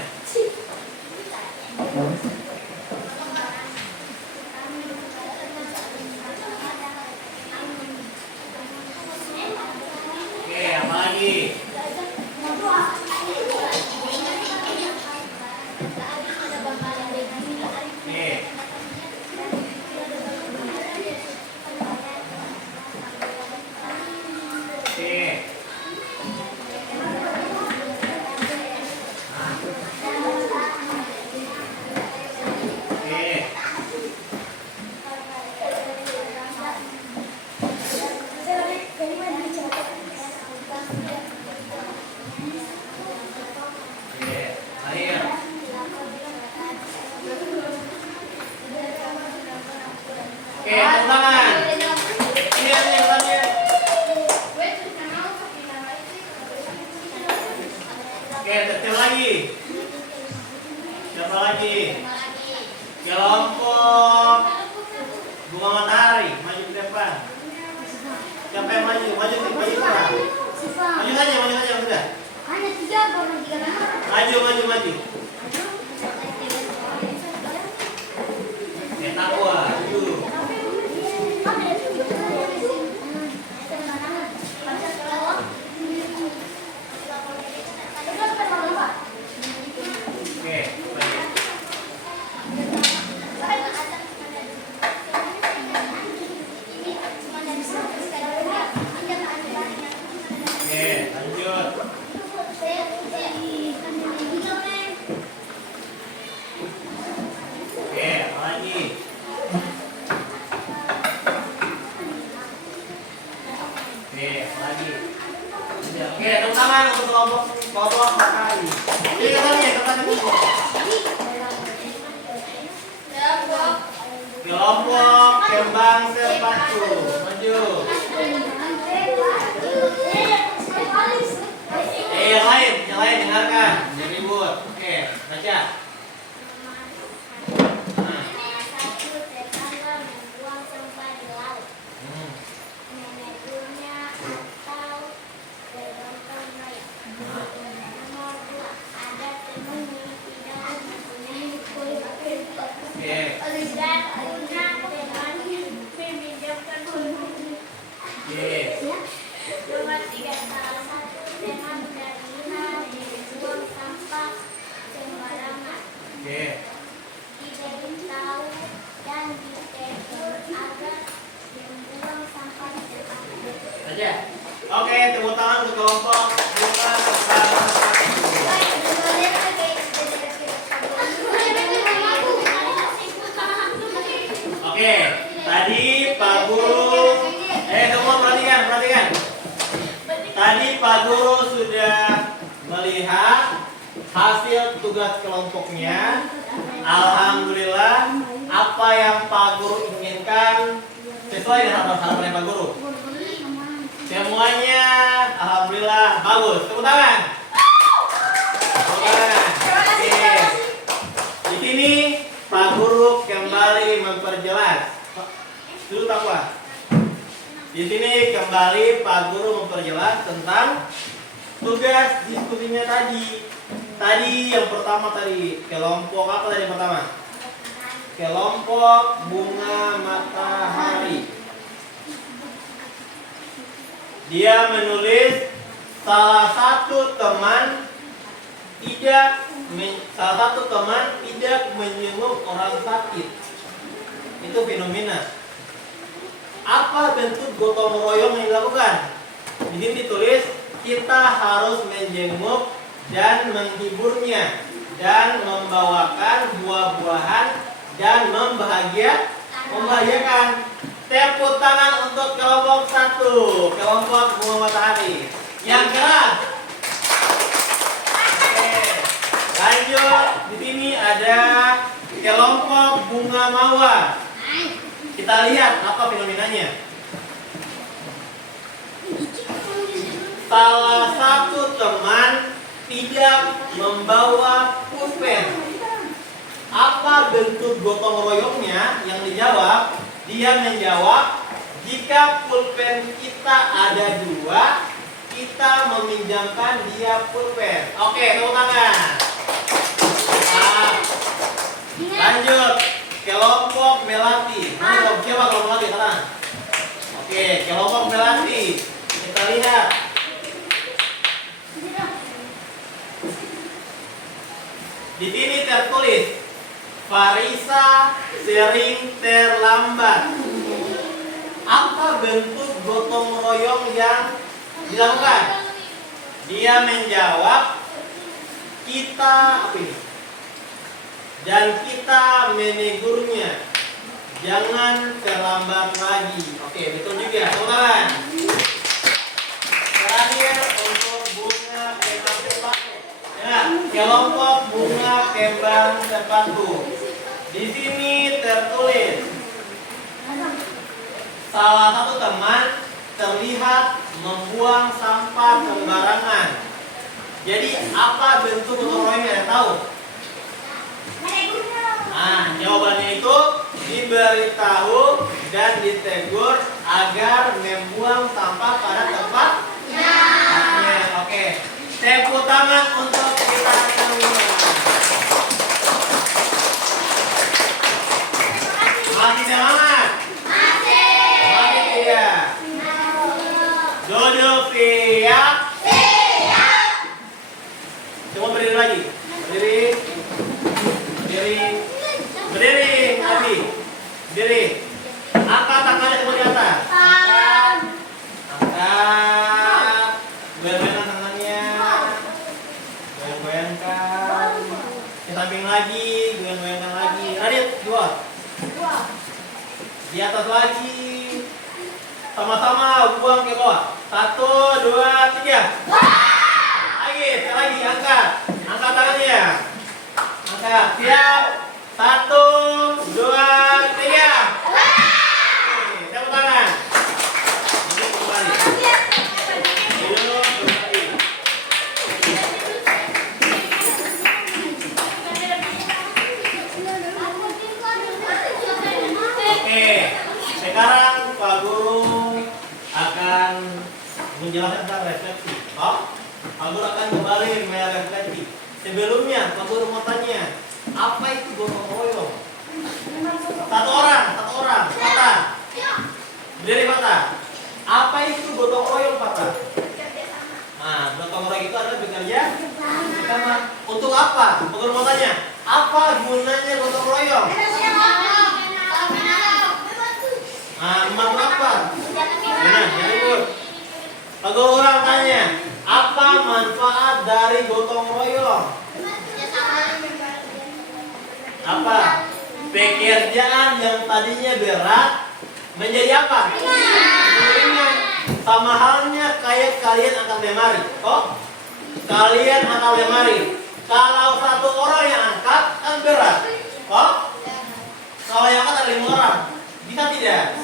Oke, apa lagi? Oke. Oke. Oke. Oke, akhir. Oke, tepuk tangan. Ini yang terakhir. Oke, terus lagi. Siapa lagi? Kelompok Bunga Matahari, maju ke depan. Siapa yang maju? Maju ke depan. Maju saja, sudah. Hanya 3 baru 3 nama. Maju. Taqwa, dulu. Oke, baik. Oke, lanjut. Oke, apa lagi? Oke, apa lagi? Oke, tepuk tangan untuk kelompok Matahari. Ini katanya buku. Kelompok Kembang Sepatu, maju. Yang lain dengarkan. Jangan ribut. Oke, baca. Oke, tepuk tangan untuk kelompok Bunga Oke, tadi Pak Guru semua perhatikan. Tadi Pak Guru sudah melihat hasil tugas kelompoknya. Alhamdulillah, apa yang Pak Guru inginkan sesuai dengan harapan Pak Guru. Semuanya alhamdulillah bagus. Tepuk tangan. Di sini Pak Guru kembali memperjelas Dulu takwa. Di sini kembali Pak Guru memperjelas tentang tugas diskusinya tadi. Tadi yang pertama tadi kelompok apa tadi yang pertama? Kelompok bunga matahari. Dia menulis salah satu teman tidak menjenguk orang sakit. Itu fenomena. Apa bentuk gotong royong yang dilakukan? Di sini ditulis kita harus menjenguk dan menghiburnya dan membawakan buah-buahan dan membahagiakan. Tepuk tangan untuk kelompok 1, kelompok bunga matahari. Yang keras. Oke. Lanjut, di sini ada kelompok bunga mawar. Kita lihat apa fenomenanya. Salah satu teman tidak membawa pulpen. Apa bentuk gotong royongnya? Yang dijawab, dia menjawab, jika pulpen kita ada 2, kita meminjamkan dia pulpen. Oke, tepuk tangan. Lanjut, kelompok melati. Mana siapa kelompok melati? Sana. Oke, kelompok melati. Kita lihat. Di sini tertulis Farisa sering terlambat. Apa bentuk gotong royong yang dilakukan? Dia menjawab, kita apa ini? Dan kita menegurnya, jangan terlambat lagi. Oke, betul juga. Teman-teman. Terakhir untuk bunga kembang sepatu. Ya, kelompok bunga kembang sepatu. Di sini tertulis salah satu teman terlihat membuang sampah sembarangan. Jadi apa bentuk gotong royongnya? Ada tahu? Nah, jawabannya itu diberitahu dan ditegur agar membuang sampah pada tempatnya. Oke. Tepuk tangan untuk kita semua. Masih semangat? Masih tidak? Duduk siap? Coba berdiri lagi. Berdiri. Berdiri, Abi. Berdiri. Angkat tangannya semua di atas. Angkat. Goyang-goyangkan tangannya. Goyang-goyangkan. Ke samping lagi. Goyang-goyangkan lagi. Radit, 2. Di atas lagi. Sama-sama buang ke bawah. 1, 2, 3. Lagi, sekali lagi. Angkat. Angkat tangannya. Angkat. Siap. 1, 2, 3. Oke, tepuk tangan. Duduk kembali. Duduk kembali. Oke, sekarang Pak Guru akan menjelaskan tentang refleksi. Pak Guru akan kembali merefleksi. Sebelumnya Pak Guru mau tanya, apa itu gotong royong? Satu orang, Patah. Berdiri Patah. Apa itu gotong royong Patah? Nah, gotong royong itu adalah bekerja bersama. Untuk apa? Pak Guru mau tanya, apa gunanya gotong royong? Nah, membantu apa? Benar, ya ribut. Pak Guru ulang tanya, apa manfaat dari gotong royong? Apa? Pekerjaan yang tadinya berat menjadi apa? Ringan. Sama halnya kayak kalian angkat lemari. Kalian angkat lemari. Kalau satu orang yang angkat kan berat. Kalau yang angkat ada 5 orang, bisa tidak?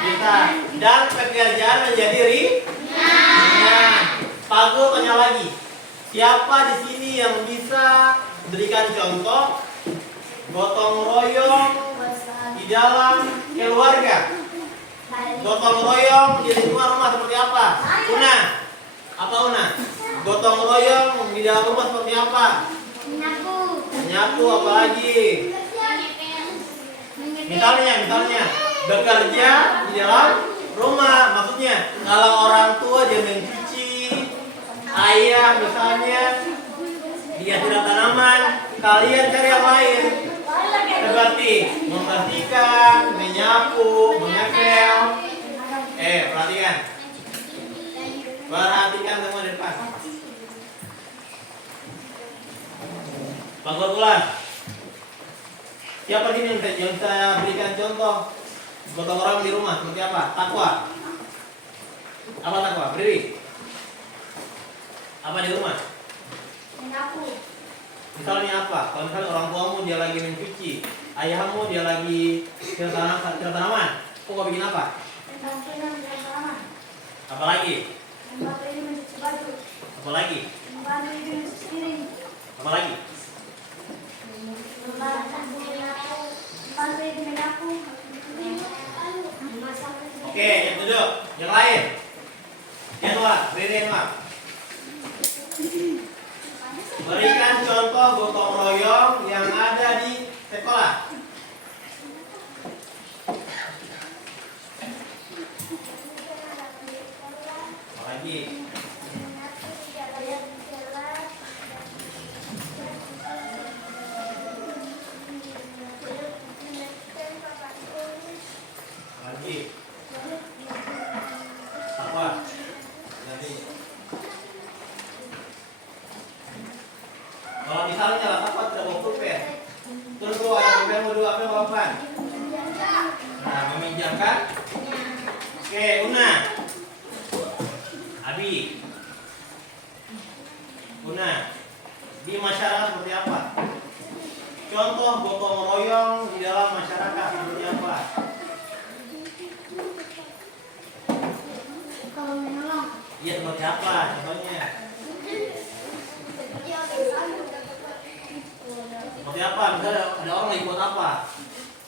Bisa. Dan pekerjaan menjadi ringan. Pak Guru tanya lagi, siapa di sini yang bisa berikan contoh gotong royong di dalam keluarga? Gotong royong di lingkungan rumah seperti apa? Una. Apa Una? Gotong royong di dalam rumah seperti apa? Menyapu. Menyapu, apa lagi? Misalnya bekerja di dalam rumah. Maksudnya kalau orang tua dia mencuci, ayah misalnya dia siram tanaman, kalian cari yang lain. Seperti membersihkan, menyapu, mengepel. Perhatikan. Perhatikan semua di depan. Bangkot ulang. Siapa sini yang saya berikan contoh gotong royong di rumah seperti apa? Takwa. Apa takwa? Berdiri. Apa di rumah? Menyapu. Misalnya apa? Kalau misalnya orang tuamu dia lagi mencuci, ayahmu dia lagi siram tanaman, kok kau bikin apa? Membantunya menjaga tanaman. Apa lagi? Membantu ini mencuci baju. Apa lagi? Membantu ini mencuci piring. Apa lagi? Membantu ini menyapu. Memasak. Oke, yang duduk, yang lain. Yang tua, berdiri yang tua. Berikan contoh gotong royong yang ada di sekolah. Apa lagi? Lagi. Apa? Nanti. Kalau misalnya apa tidak mau pulpen, terus bawa yang pulpen mau dua apa apa? Nah, meminjamkan. Oke, Una. Abi. Una. Di masyarakat seperti apa? Contoh gotong royong di dalam masyarakat seperti apa? Kalau menolong. Iya, seperti apa? Contohnya. Seperti apa? Misalnya ada orang lagi buat apa?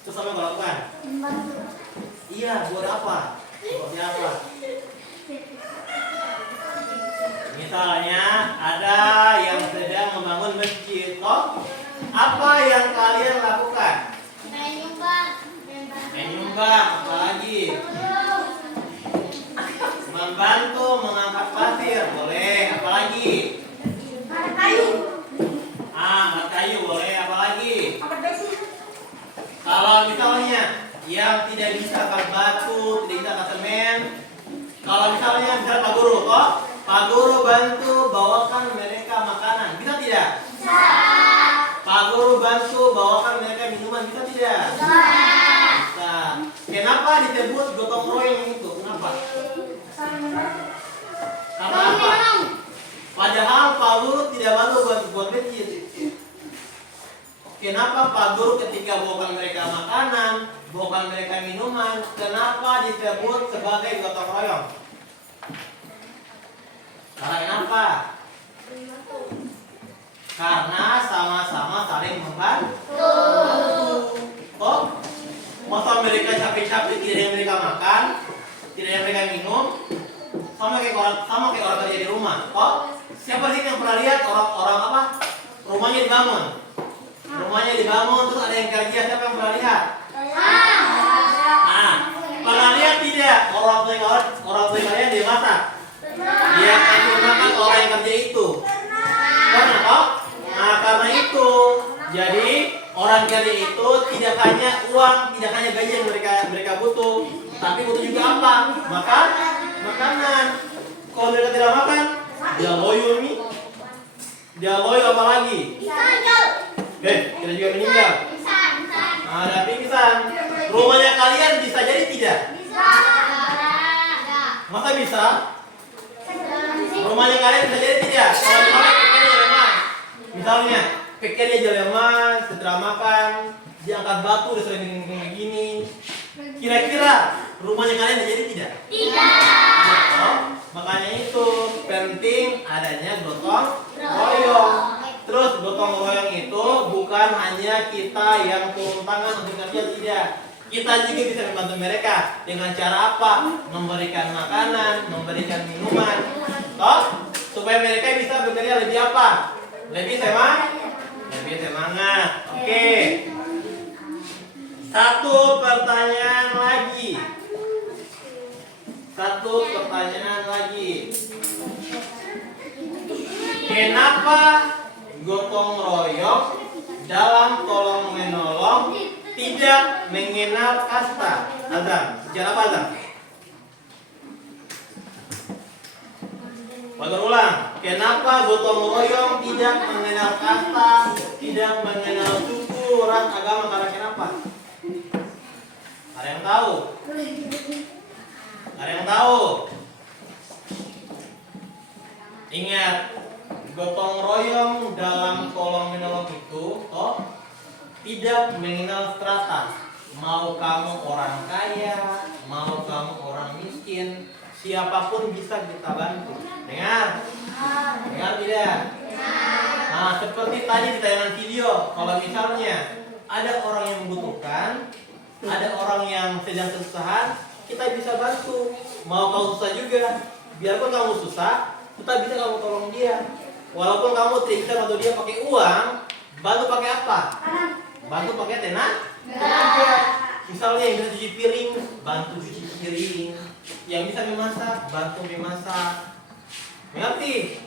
Terus apa yang kau lakukan? Membantu. Iya, buat apa? Seperti apa? Misalnya ada yang sedang membangun masjid, toh? Apa yang kalian lakukan? Menyumbang, apalagi? Membantu mengangkat pasir, boleh. Apalagi? Kayu. Angkat kayu, boleh. Apalagi? Angkat besi. Kalau misalnya yang tidak bisa angkat batu, tidak bisa angkat semen, kalau misalnya Pak Guru, toh? Pak Guru bantu bawakan mereka makanan, bisa tidak? Bisa. Pak Guru bantu bawakan mereka minuman, bisa tidak? Bisa. Bisa. Kenapa disebut gotong royong itu? Kenapa? Saling membantu. Karena apa? Padahal Pak Guru tidak bantu buat masjid. Kenapa Pak Guru ketika bawakan mereka makanan, bawakan mereka minuman, kenapa disebut sebagai gotong royong? Karena kenapa? Karena sama-sama saling membantu. Oh, masa mereka capek-capek tidak yang mereka makan, tidak yang mereka minum, sama kayak orang kerja di rumah. Oh, siapa sih yang pernah lihat orang apa? Rumahnya dibangun. Rumahnya dibangun terus ada yang kerja, siapa yang pernah lihat? Nah, pernah lihat tidak orang tua kalian dia masak? Dia kasih makan orang yang kerja itu. Pernah toh? Nah, karena itu jadi orang kerja itu tidak hanya uang, tidak hanya gaji yang mereka butuh, tapi butuh juga apa? Makanan. Kalau mereka tidak makan, dia loyo nih. Dia loyo apa lagi? Kita juga meninggal. Ada pingsan. Rumahnya kalian bisa jadi tidak? Masa bisa? Rumahnya kalian bisa jadi tidak? Kalau misalnya pekerja lemah, misalnya pekerja aja lemah, setelah makan, dia angkat batu, udah sering begini. Kira-kira rumahnya kalian bisa jadi tidak? Tidak. Makanya itu penting adanya gotong royong. Terus gotong royong itu bukan hanya kita yang turun tangan untuk kerja, tidak. Kita juga bisa membantu mereka dengan cara apa? Memberikan makanan, memberikan minuman, toh supaya mereka bisa bekerja lebih apa? Lebih semangat. Oke. Satu pertanyaan lagi. Kenapa gotong royong dalam tolong menolong tidak mengenal kasta? Azam, secara apa Azam? Ulang. Kenapa gotong royong tidak mengenal kasta, tidak mengenal suku, ras, agama, karena kenapa? Ada yang tahu? Ingat, gotong royong dalam tolong menolong itu, tidak mengenal strata. Mau kamu orang kaya, mau kamu orang miskin, siapapun bisa kita bantu. Dengar tidak? Nah, seperti tadi di tayangan video, kalau misalnya ada orang yang membutuhkan, ada orang yang sedang kesusahan, kita bisa bantu. Mau kamu susah juga, biarpun kamu susah, kita bisa kamu tolong dia. Walaupun kamu tidak bisa bantu dia pakai uang, bantu pakai apa? Bantu pakai tenaga. Misalnya yang bisa cuci piring, bantu cuci piring. Yang bisa memasak, bantu memasak. Mengerti?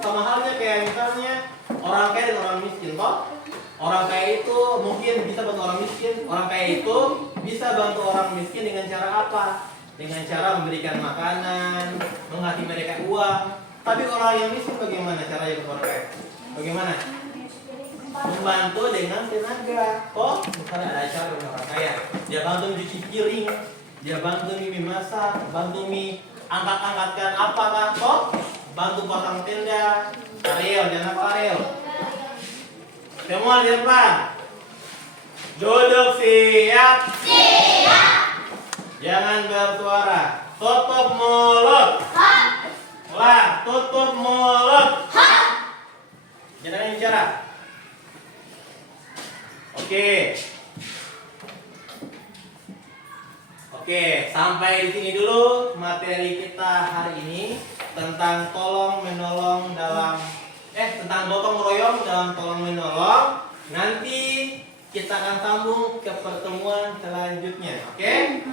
Sama halnya kayak misalnya orang kaya dan orang miskin, toh? Orang kaya itu mungkin bisa bantu orang miskin, orang kaya itu bisa bantu orang miskin dengan cara apa? Dengan cara memberikan makanan, mengasih mereka uang. Tapi orang yang miskin bagaimana caranya ke orang kaya? Bagaimana? Membantu dengan tenaga. Misalnya ada acara dengan orang kaya, dia bantu mencuci piring, dia bantu memasak, bantu angkat-angkatkan apakah? Bantu pasang tenda, karel, jangan karel. Semua di depan. Duduk siap. Jangan bersuara. Tutup mulut. Tutup mulut. Jangan bicara. Oke, sampai di sini dulu materi kita hari ini tentang tentang gotong royong dalam tolong menolong. Nanti kita akan sambung ke pertemuan selanjutnya. Oke?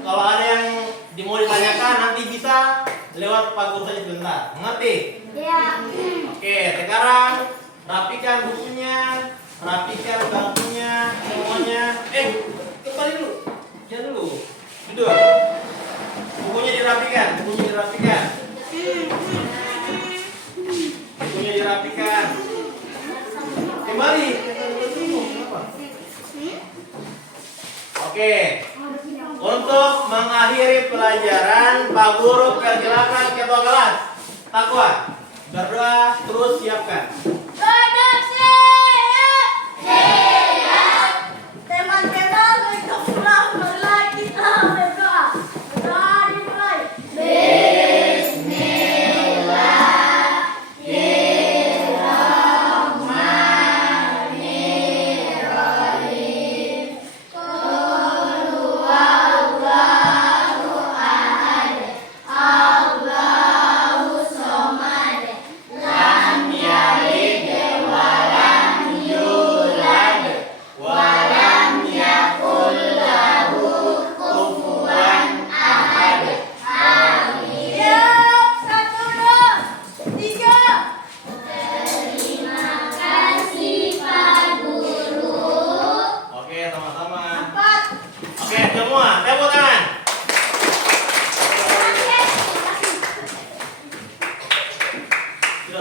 Kalau ada yang mau ditanyakan nanti bisa lewat Pak Guru saja sebentar. Mengerti? Iya. Oke, sekarang rapikan bukunya, rapikan bangkunya, semuanya. Kembali dulu. Jangan dulu. Duduk. Bukunya dirapikan. Kembali. Oke. Untuk mengakhiri pelajaran, Pak Guru persilakan ketua kelas. Takwa. Berdoa terus siapkan.